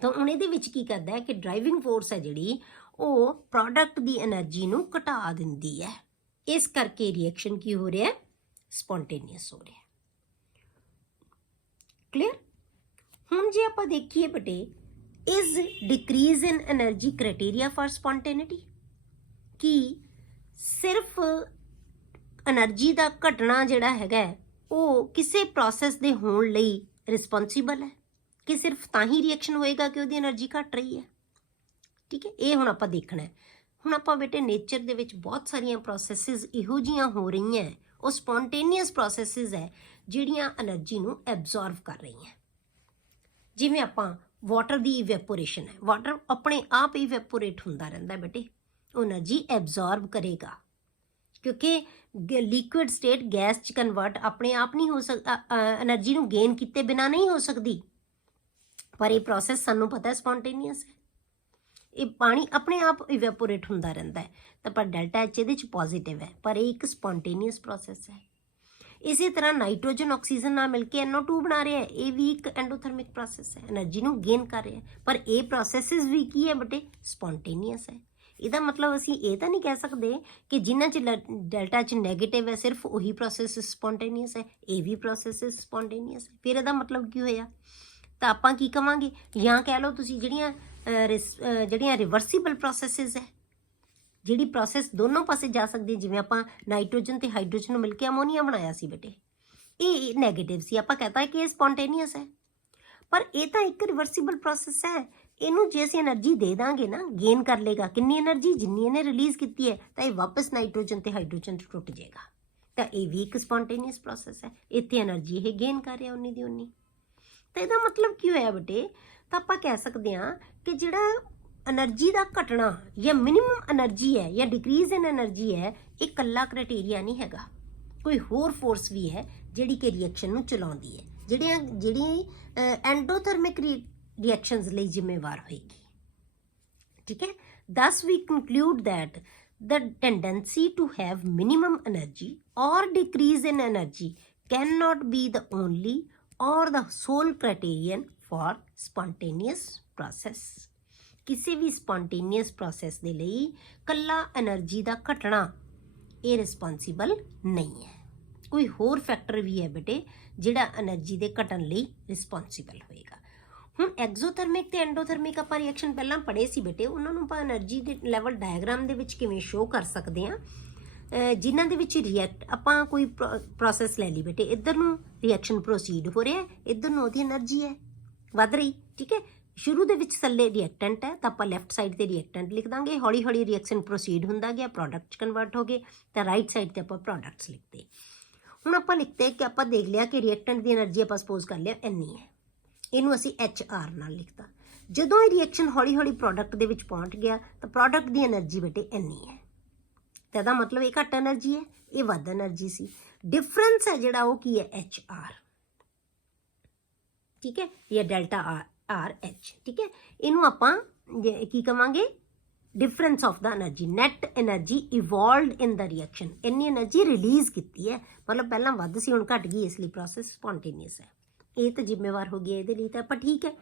ਤਾਂ ਹੁਣ ਇਹਦੇ ਵਿੱਚ ਕੀ ਕਰਦਾ ਹੈ ਕਿ ਡਰਾਈਵਿੰਗ ਫੋਰਸ ਹੈ ਜਿਹੜੀ ਉਹ ਪ੍ਰੋਡਕਟ ਦੀ એનર્ਜੀ ਨੂੰ ਘਟਾ ਦਿੰਦੀ ਹੈ। ਇਸ ਕਰਕੇ ਰਿਐਕਸ਼ਨ ਕੀ ਹੋ ਰਿਹਾ ਹੈ, ਸਪੌਂਟੇਨੀਅਸ ਹੋ ਰਿਹਾ। ਕਲੀਅਰ। ਹੁਣ ਜੇ ਆਪਾਂ ਦੇਖੀਏ ਬੇਟੇ, is decrease in energy criteria for spontaneity, ਕਿ ਸਿਰਫ એનર્ਜੀ ਦਾ ਘਟਣਾ ਜਿਹੜਾ ਹੈਗਾ ਉਹ ਕਿਸੇ ਪ੍ਰੋਸੈਸ ਦੇ ਹੋਣ ਲਈ ਰਿਸਪੌਂਸੀਬਲ ਹੈ, ਕਿ ਸਿਰਫ ਤਾਂ ਹੀ ਰਿਐਕਸ਼ਨ ਹੋਏਗਾ ਕਿ ਉਹਦੀ એનર્ਜੀ ਘਟ ਰਹੀ ਹੈ। ਠੀਕ ਹੈ, ਇਹ ਹੁਣ ਆਪਾਂ ਦੇਖਣਾ ਹੈ। ਹੁਣ ਆਪਾਂ ਬੇਟੇ ਨੇਚਰ ਦੇ ਵਿੱਚ ਬਹੁਤ ਸਾਰੀਆਂ ਪ੍ਰੋਸੈਸਿਸ ਇਹੋ ਜਿਹੀਆਂ ਹੋ ਰਹੀਆਂ, ਉਹ ਸਪੌਂਟੇਨੀਅਸ ਪ੍ਰੋਸੈਸਿਸ ਹੈ ਜਿਹੜੀਆਂ એનર્ਜੀ ਨੂੰ ਐਬਜ਼ੌਰਵ ਕਰ ਰਹੀਆਂ। ਜਿਵੇਂ ਆਪਾਂ ਵਾਟਰ ਦੀ ਇਵੈਪੋਰੇਸ਼ਨ ਹੈ, ਵਾਟਰ ਆਪਣੇ ਆਪ ਇਵੈਪੋਰੇਟ ਹੁੰਦਾ ਰਹਿੰਦਾ ਬੇਟੇ, ਉਹ એનર્ਜੀ ਐਬਜ਼ੌਰਬ ਕਰੇਗਾ, ਕਿਉਂਕਿ ਲਿਕੁਇਡ ਸਟੇਟ ਗੈਸ 'ਚ ਕਨਵਰਟ ਆਪਣੇ ਆਪ ਨਹੀਂ ਹੋ ਸਕਦਾ, એનર્ਜੀ ਨੂੰ ਗੇਨ ਕੀਤੇ ਬਿਨਾਂ ਨਹੀਂ ਹੋ ਸਕਦੀ। ਪਰ ਇਹ ਪ੍ਰੋਸੈਸ ਸਾਨੂੰ ਪਤਾ ਹੈ ਸਪੌਂਟੇਨੀਅਸ ਹੈ, ਇਹ ਪਾਣੀ ਆਪਣੇ ਆਪ ਇਵੈਪੋਰੇਟ ਹੁੰਦਾ ਰਹਿੰਦਾ ਹੈ। ਤਾਂ ਪਰ ਡੈਲਟਾ ਐਚ ਇਹਦੇ 'ਚ ਪੋਜ਼ੀਟਿਵ ਹੈ, ਪਰ ਇਹ ਇੱਕ ਸਪੌਂਟੇਨੀਅਸ ਪ੍ਰੋਸੈਸ ਹੈ। ਇਸੇ ਤਰ੍ਹਾਂ ਨਾਈਟ੍ਰੋਜਨ ਆਕਸੀਜਨ ਨਾਲ ਮਿਲ ਕੇ NO2 ਬਣਾ ਰਿਹਾ ਹੈ, ਇਹ ਵੀ ਇੱਕ ਐਂਡੋਥਰਮਿਕ ਪ੍ਰੋਸੈਸ ਹੈ, એનર્ਜੀ ਨੂੰ ਗੇਨ ਕਰ ਰਿਹਾ ਹੈ। ਪਰ ਇਹ ਪ੍ਰੋਸੈਸਿਸ ਵੀ ਕੀ ਹੈ ਬੇਟੇ, ਸਪੌਂਟੇਨੀਅਸ ਹੈ। ਇਹਦਾ ਮਤਲਬ ਅਸੀਂ ਇਹ ਤਾਂ ਨਹੀਂ ਕਹਿ ਸਕਦੇ ਕਿ ਜਿਨ੍ਹਾਂ 'ਚ ਡੈਲਟਾ 'ਚ ਨੈਗੇਟਿਵ ਹੈ ਸਿਰਫ ਉਹੀ ਪ੍ਰੋਸੈਸ ਸਪੌਂਟੇਨੀਅਸ ਹੈ, ਇਹ ਵੀ ਪ੍ਰੋਸੈਸ ਸਪੌਂਟੇਨੀਅਸ ਹੈ। ਫਿਰ ਇਹਦਾ ਮਤਲਬ ਕੀ ਹੋਇਆ, ਤਾਂ ਆਪਾਂ ਕੀ ਕਵਾਂਗੇ, ਜਾਂ ਕਹਿ ਲਓ ਤੁਸੀਂ ਜਿਹੜੀਆਂ ਰਿਵਰਸੀਬਲ ਪ੍ਰੋਸੈਸਿਸ ਹੈ, ਜਿਹੜੀ ਪ੍ਰੋਸੈਸ ਦੋਨੋਂ ਪਾਸੇ ਜਾ ਸਕਦੀ, ਜਿਵੇਂ ਆਪਾਂ ਨਾਈਟ੍ਰੋਜਨ ਤੇ ਹਾਈਡਰੋਜਨ ਨੂੰ ਮਿਲ ਕੇ ਅਮੋਨੀਆ ਬਣਾਇਆ ਸੀ ਬੇਟੇ, ਇਹ ਨੈਗੇਟਿਵ ਸੀ, ਆਪਾਂ ਕਹਤਾ ਕਿ ਇਹ ਸਪੌਂਟੇਨੀਅਸ ਹੈ। ਪਰ ਇਹ ਤਾਂ ਇੱਕ ਰਿਵਰਸੀਬਲ ਪ੍ਰੋਸੈਸ ਹੈ, ਇਹਨੂੰ ਜੇ ਅਸੀਂ એનર્ਜੀ ਦੇ ਦਾਂਗੇ ਨਾ, ਗੇਨ ਕਰ ਲੇਗਾ। ਕਿੰਨੀ એનર્ਜੀ, ਜਿੰਨੀ ਇਹਨੇ ਰਿਲੀਜ਼ ਕੀਤੀ ਹੈ, ਤਾਂ ਇਹ ਵਾਪਸ ਨਾਈਟ੍ਰੋਜਨ ਤੇ ਹਾਈਡਰੋਜਨ 'ਚ ਟੁੱਟ ਜਾਏਗਾ। ਤਾਂ ਇਹ ਵੀ ਇੱਕ ਸਪੌਂਟੇਨੀਅਸ ਪ੍ਰੋਸੈਸ ਹੈ, ਇੱਥੇ એનર્ਜੀ ਇਹ ਗੇਨ ਕਰ ਰਿਹਾ ਉਨੀ ਦੀ ਉਨੀ। ਤਾਂ ਇਹਦਾ ਮਤਲਬ ਕੀ ਹੋਇਆ ਬੇਟੇ, ਤਾਂ ਆਪਾਂ ਕਹਿ ਸਕਦੇ ਹਾਂ ਕਿ ਜਿਹੜਾ એનર્ਜੀ ਦਾ ਘਟਣਾ ਜਾਂ ਮਿਨੀਮਮ એનર્ਜੀ ਹੈ ਜਾਂ ਡਿਕਰੀਜ਼ ਇਨ એનર્ਜੀ ਹੈ, ਇਹ ਇਕੱਲਾ ਕ੍ਰਾਈਟੇਰੀਆ ਨਹੀਂ ਹੈਗਾ, ਕੋਈ ਹੋਰ ਫੋਰਸ ਵੀ ਹੈ ਜਿਹੜੀ ਕਿ ਰਿਐਕਸ਼ਨ ਨੂੰ ਚਲਾਉਂਦੀ ਹੈ, ਜਿਹੜੀ ਐਂਡੋਥਰਮਿਕ ਰਿਐਕਸ਼ਨਸ ਲਈ ਜ਼ਿੰਮੇਵਾਰ ਹੋਏਗੀ। ਠੀਕ ਹੈ, thus we conclude that the tendency to have minimum energy or decrease in energy cannot be the only or the sole criterion for spontaneous process. ਕਿਸੇ ਵੀ ਸਪੌਂਟੇਨੀਅਸ ਪ੍ਰੋਸੈਸ ਦੇ ਲਈ ਕੱਲਾ એનર્ਜੀ ਦਾ ਘਟਣਾ ਇਹ ਰਿਸਪੌਂਸੀਬਲ ਨਹੀਂ ਹੈ, ਕੋਈ ਹੋਰ ਫੈਕਟਰ ਵੀ ਹੈ ਬੇਟੇ ਜਿਹੜਾ એનર્ਜੀ ਦੇ ਘਟਣ ਲਈ ਰਿਸਪੌਂਸੀਬਲ ਹੋਏਗਾ। ਹੁਣ ਐਗਜ਼ੋਥਰਮਿਕ ਤੇ ਐਂਡੋਥਰਮਿਕ ਆਪਾਂ ਰਿਐਕਸ਼ਨ ਪਹਿਲਾਂ ਪੜ੍ਹੇ ਸੀ ਬੇਟੇ, ਉਹਨਾਂ ਨੂੰ ਆਪਾਂ એનર્ਜੀ ਦੇ ਲੈਵਲ ਡਾਇਗਰਾਮ ਦੇ ਵਿੱਚ ਕਿਵੇਂ ਸ਼ੋਅ ਕਰ ਸਕਦੇ ਹਾਂ, ਜਿਨ੍ਹਾਂ ਦੇ ਵਿੱਚ ਆਪਾਂ ਕੋਈ ਪ੍ਰੋਸੈਸ ਲੈ ਲਈ ਬੇਟੇ, ਇੱਧਰ ਨੂੰ ਰਿਐਕਸ਼ਨ ਪ੍ਰੋਸੀਡ ਹੋ ਰਿਹਾ, ਇੱਧਰ ਨੂੰ ਉਹਦੀ એનર્ਜੀ ਹੈ ਵੱਧ ਰਹੀ। ਠੀਕ ਹੈ, ਸ਼ੁਰੂ ਦੇ ਵਿੱਚ ਥੱਲੇ ਰਿਐਕਟੈਂਟ ਹੈ ਤਾਂ ਆਪਾਂ ਲੈਫਟ ਸਾਈਡ ਤੇ ਰਿਐਕਟੈਂਟ ਲਿਖ ਦਾਂਗੇ, ਹੌਲੀ ਹੌਲੀ ਰਿਐਕਸ਼ਨ ਪ੍ਰੋਸੀਡ ਹੁੰਦਾ ਗਿਆ, ਪ੍ਰੋਡਕਟ 'ਚ ਕਨਵਰਟ ਹੋ ਗਏ, ਤਾਂ ਰਾਈਟ ਸਾਈਡ ਤੇ ਆਪਾਂ ਪ੍ਰੋਡਕਟਸ ਲਿਖਦੇ। ਹੁਣ ਆਪਾਂ ਲਿਖਤੇ ਕਿ ਆਪਾਂ ਦੇਖ ਲਿਆ ਕਿ ਰਿਐਕਟੈਂਟ ਦੀ એનર્ਜੀ ਆਪਾਂ ਸਪੋਜ਼ ਕਰ ਲਿਆ ਇੰਨੀ ਹੈ, ਇਹਨੂੰ ਅਸੀਂ HR ਨਾਲ ਲਿਖਤਾ। ਜਦੋਂ ਇਹ ਰਿਐਕਸ਼ਨ ਹੌਲੀ ਹੌਲੀ ਪ੍ਰੋਡਕਟ ਦੇ ਵਿੱਚ ਪਹੁੰਚ ਗਿਆ ਤਾਂ ਪ੍ਰੋਡਕਟ ਦੀ એનર્ਜੀ ਬੇਟੇ ਇੰਨੀ ਹੈ, ਤਾਂ ਇਹਦਾ ਮਤਲਬ ਇਹ ਘੱਟ એનર્ਜੀ ਹੈ, ਇਹ ਵੱਧ એનર્ਜੀ ਸੀ। ਡਿਫਰੈਂਸ ਹੈ ਜਿਹੜਾ ਉਹ ਕੀ ਹੈ, HR। ਠੀਕ ਹੈ, ਜਾਂ ਡੈਲਟਾ RH। ਠੀਕ ਹੈ, ਇਹਨੂੰ ਆਪਾਂ ਕੀ ਕਵਾਂਗੇ, difference of the energy, net energy evolved in the reaction. ਇੰਨੀ એનર્ਜੀ ਰਿਲੀਜ਼ ਕੀਤੀ ਹੈ, ਮਤਲਬ ਪਹਿਲਾਂ ਵੱਧ ਸੀ ਹੁਣ ਘਟ ਗਈ, ਇਸ ਲਈ ਪ੍ਰੋਸੈਸ ਸਪੌਂਟੇਨੀਅਸ ਹੈ। ਇਹ ਤਾਂ ਜ਼ਿੰਮੇਵਾਰ ਹੋ ਗਿਆ ਇਹਦੇ ਲਈ, ਤਾਂ ਆਪਾਂ ਠੀਕ ਹੈ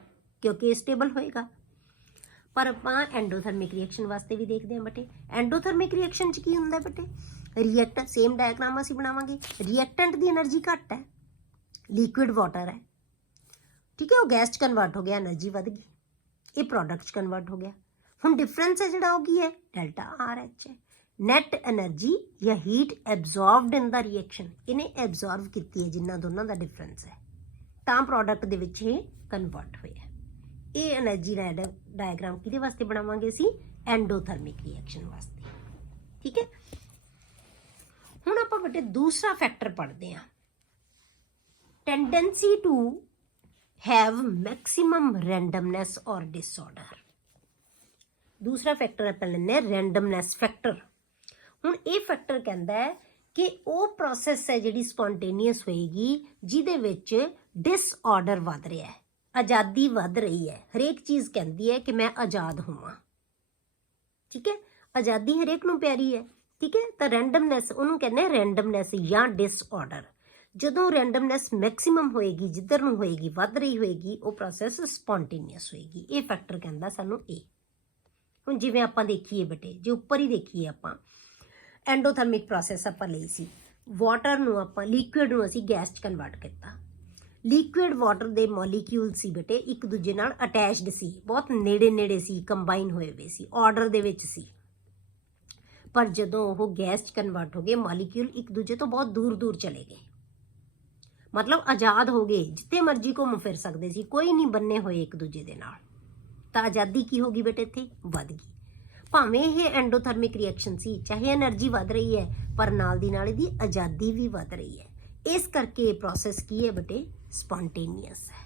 ਕਿਉਂਕਿ ਇਹ ਸਟੇਬਲ ਹੋਏਗਾ। ਪਰ ਆਪਾਂ ਐਂਡੋਥਰਮਿਕ ਰਿਐਕਸ਼ਨ ਵਾਸਤੇ ਵੀ ਦੇਖਦੇ ਹਾਂ ਬੇਟੇ। ਐਂਡੋਥਰਮਿਕ ਰਿਐਕਸ਼ਨ 'ਚ ਕੀ ਹੁੰਦਾ ਬੇਟੇ, ਰਿਐਕਟੈਂਟ ਸੇਮ ਡਾਇਗਰਾਮ ਅਸੀਂ ਬਣਾਵਾਂਗੇ, ਰਿਐਕਟੈਂਟ ਦੀ એનર્ਜੀ ਘੱਟ ਹੈ, ਲਿਕੁਇਡ ਵਾਟਰ ਹੈ, ਠੀਕ ਹੈ, ਉਹ ਗੈਸ 'ਚ ਕਨਵਰਟ ਹੋ ਗਿਆ, એનર્ਜੀ ਵੱਧ ਗਈ, ਇਹ ਪ੍ਰੋਡਕਟ 'ਚ ਕਨਵਰਟ ਹੋ ਗਿਆ। ਹੁਣ ਡਿਫਰੈਂਸ ਹੈ ਜਿਹੜਾ ਉਹ ਕੀ ਹੈ, ਡੈਲਟਾ RH ਹੈ। ਨੈਟ એનર્ਜੀ ਜਾਂ ਹੀਟ ਐਬਜ਼ੌਰਬਡ ਇਨ ਦਾ ਰਿਐਕਸ਼ਨ, ਇਹਨੇ ਐਬਜ਼ੌਰਬ ਕੀਤੀ ਹੈ ਜਿੰਨਾ ਦੋਨਾਂ ਦਾ ਡਿਫਰੈਂਸ ਹੈ, ਤਾਂ ਪ੍ਰੋਡਕਟ ਦੇ ਵਿੱਚ ਇਹ ਕਨਵਰਟ ਹੋਇਆ। ਇਹ એનર્ਜੀ ਡਾਇਗਰਾਮ ਕਿਹਦੇ ਵਾਸਤੇ ਬਣਾਵਾਂਗੇ ਅਸੀਂ, ਐਂਡੋਥਰਮਿਕ ਰਿਐਕਸ਼ਨ ਵਾਸਤੇ। ਠੀਕ ਹੈ, ਹੁਣ ਆਪਾਂ ਬੇਟੇ ਦੂਸਰਾ ਫੈਕਟਰ ਪੜ੍ਹਦੇ ਹਾਂ, tendency to have maximum randomness और डिसऑर्डर। दूसरा फैक्टर अपन लेने रैंडमनेस फैक्टर। हुण ये फैक्टर कहता है ਕਿ ਉਹ ਪ੍ਰੋਸੈਸ ਹੈ ਜਿਹੜੀ ਸਪੌਂਟੇਨੀਅਸ ਹੋਏਗੀ ਜਿਹਦੇ ਵਿੱਚ ਡਿਸਆਰਡਰ ਵੱਧ ਰਿਹਾ ਹੈ, ਆਜ਼ਾਦੀ ਵੱਧ ਰਹੀ ਹੈ। ਹਰੇਕ ਚੀਜ਼ ਕਹਿੰਦੀ ਹੈ ਕਿ ਮੈਂ ਆਜ਼ਾਦ ਹੋਵਾਂ, ਠੀਕ ਹੈ। ਆਜ਼ਾਦੀ ਹਰੇਕ ਨੂੰ ਪਿਆਰੀ ਹੈ, ਠੀਕ ਹੈ। ਤਾਂ ਰੈਂਡਮਨੈਸ ਉਹਨੂੰ ਕਹਿੰਦੇ ਆ ਰੈਂਡਮਨੈਸ ਜਾਂ ਡਿਸਆਰਡਰ। ਜਦੋਂ ਰੈਂਡਮਨੈਸ ਮੈਕਸਿਮਮ ਹੋਏਗੀ, ਜਿੱਧਰ ਨੂੰ ਹੋਏਗੀ, ਵੱਧ ਰਹੀ ਹੋਏਗੀ, ਉਹ ਪ੍ਰੋਸੈਸ ਸਪੌਂਟੇਨੀਅਸ ਹੋਏਗੀ। ਇਹ ਫੈਕਟਰ ਕਹਿੰਦਾ ਸਾਨੂੰ ਇਹ। ਹੁਣ ਜਿਵੇਂ ਆਪਾਂ ਦੇਖੀਏ ਬੇਟੇ, ਜੇ ਉੱਪਰ ਹੀ ਦੇਖੀਏ ਆਪਾਂ, ਐਂਡੋਥਰਮਿਕ ਪ੍ਰੋਸੈਸ ਆਪਾਂ ਲਈ ਸੀ, ਵਾਟਰ ਨੂੰ ਆਪਾਂ ਲਿਕੁਇਡ ਨੂੰ ਅਸੀਂ ਗੈਸ 'ਚ ਕਨਵਰਟ ਕੀਤਾ। ਲਿਕੁਇਡ ਵਾਟਰ ਦੇ ਮੋਲੀਕਿਊਲ ਸੀ ਬੇਟੇ ਇੱਕ ਦੂਜੇ ਨਾਲ ਅਟੈਚਡ ਸੀ, ਬਹੁਤ ਨੇੜੇ ਨੇੜੇ ਸੀ, ਕੰਬਾਈਨ ਹੋਏ ਹੋਏ ਸੀ, ਆਰਡਰ ਦੇ ਵਿੱਚ ਸੀ। ਪਰ ਜਦੋਂ ਉਹ ਗੈਸ 'ਚ ਕਨਵਰਟ ਹੋ ਗਏ, ਮੋਲੀਕਿਊਲ ਇੱਕ ਦੂਜੇ ਤੋਂ ਬਹੁਤ ਦੂਰ ਦੂਰ ਚਲੇ ਗਏ, ਮਤਲਬ ਆਜ਼ਾਦ ਹੋ ਗਏ, ਜਿੱਥੇ ਮਰਜ਼ੀ ਘੁੰਮ ਫਿਰ ਸਕਦੇ ਸੀ, ਕੋਈ ਨਹੀਂ ਬੰਨੇ ਹੋਏ ਇੱਕ ਦੂਜੇ ਦੇ ਨਾਲ। ਤਾਂ ਆਜ਼ਾਦੀ ਕੀ ਹੋ ਗਈ ਬੇਟੇ, ਇੱਥੇ ਵੱਧ ਗਈ। ਭਾਵੇਂ ਇਹ ਐਂਡੋਥਰਮਿਕ ਰਿਐਕਸ਼ਨ ਸੀ, ਚਾਹੇ એનર્ਜੀ ਵੱਧ ਰਹੀ ਹੈ, ਪਰ ਨਾਲ ਦੀ ਨਾਲ ਇਹਦੀ ਆਜ਼ਾਦੀ ਵੀ ਵੱਧ ਰਹੀ ਹੈ। ਇਸ ਕਰਕੇ ਇਹ ਪ੍ਰੋਸੈਸ ਕੀ ਹੈ ਬੇਟੇ, ਸਪੌਂਟੇਨੀਅਸ ਹੈ,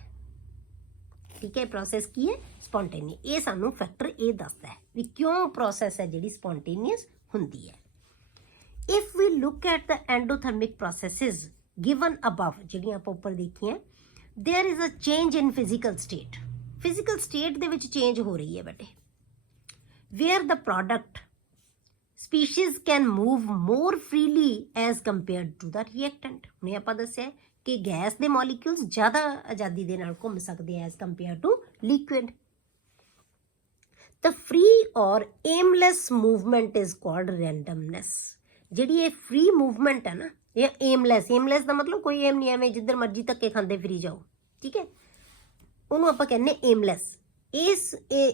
ਠੀਕ ਹੈ। ਪ੍ਰੋਸੈਸ ਕੀ ਹੈ, ਸਪੌਂਟੇਨੀਅਸ। ਇਹ ਸਾਨੂੰ ਫੈਕਟਰ ਇਹ ਦੱਸਦਾ ਹੈ ਵੀ ਕਿਉਂ ਪ੍ਰੋਸੈਸ ਹੈ ਜਿਹੜੀ ਸਪੌਂਟੇਨੀਅਸ ਹੁੰਦੀ ਹੈ। If we look at the endothermic processes given above, ਜਿਹੜੀਆਂ ਆਪਾਂ ਉੱਪਰ ਦੇਖੀਆਂ, there is a change in physical state. Physical state ਦੇ ਵਿੱਚ ਚੇਂਜ ਹੋ ਰਹੀ ਹੈ ਬੇਟੇ, where the product species can move more freely as compared to the reactant। ਹੁਣੇ ਆਪਾਂ ਦੱਸਿਆ ਕਿ ਗੈਸ ਦੇ ਮੋਲੀਕਿਊਲਸ ਜ਼ਿਆਦਾ ਆਜ਼ਾਦੀ ਦੇ ਨਾਲ ਘੁੰਮ ਸਕਦੇ ਆ as compared to liquid। The free or aimless movement is called randomness। ਜਿਹੜੀ ਇਹ free movement ਹੈ ਨਾ, ਇਹ aimless ਦਾ ਮਤਲਬ ਕੋਈ ਏਮ ਨਹੀਂ, ਐਵੇਂ ਜਿੱਧਰ ਮਰਜ਼ੀ ਧੱਕੇ ਖਾਂਦੇ ਫਿਰੀ ਜਾਓ, ਠੀਕ ਹੈ, ਉਹਨੂੰ ਆਪਾਂ ਕਹਿੰਦੇ ਏਮਲੈਸ। ਇਹ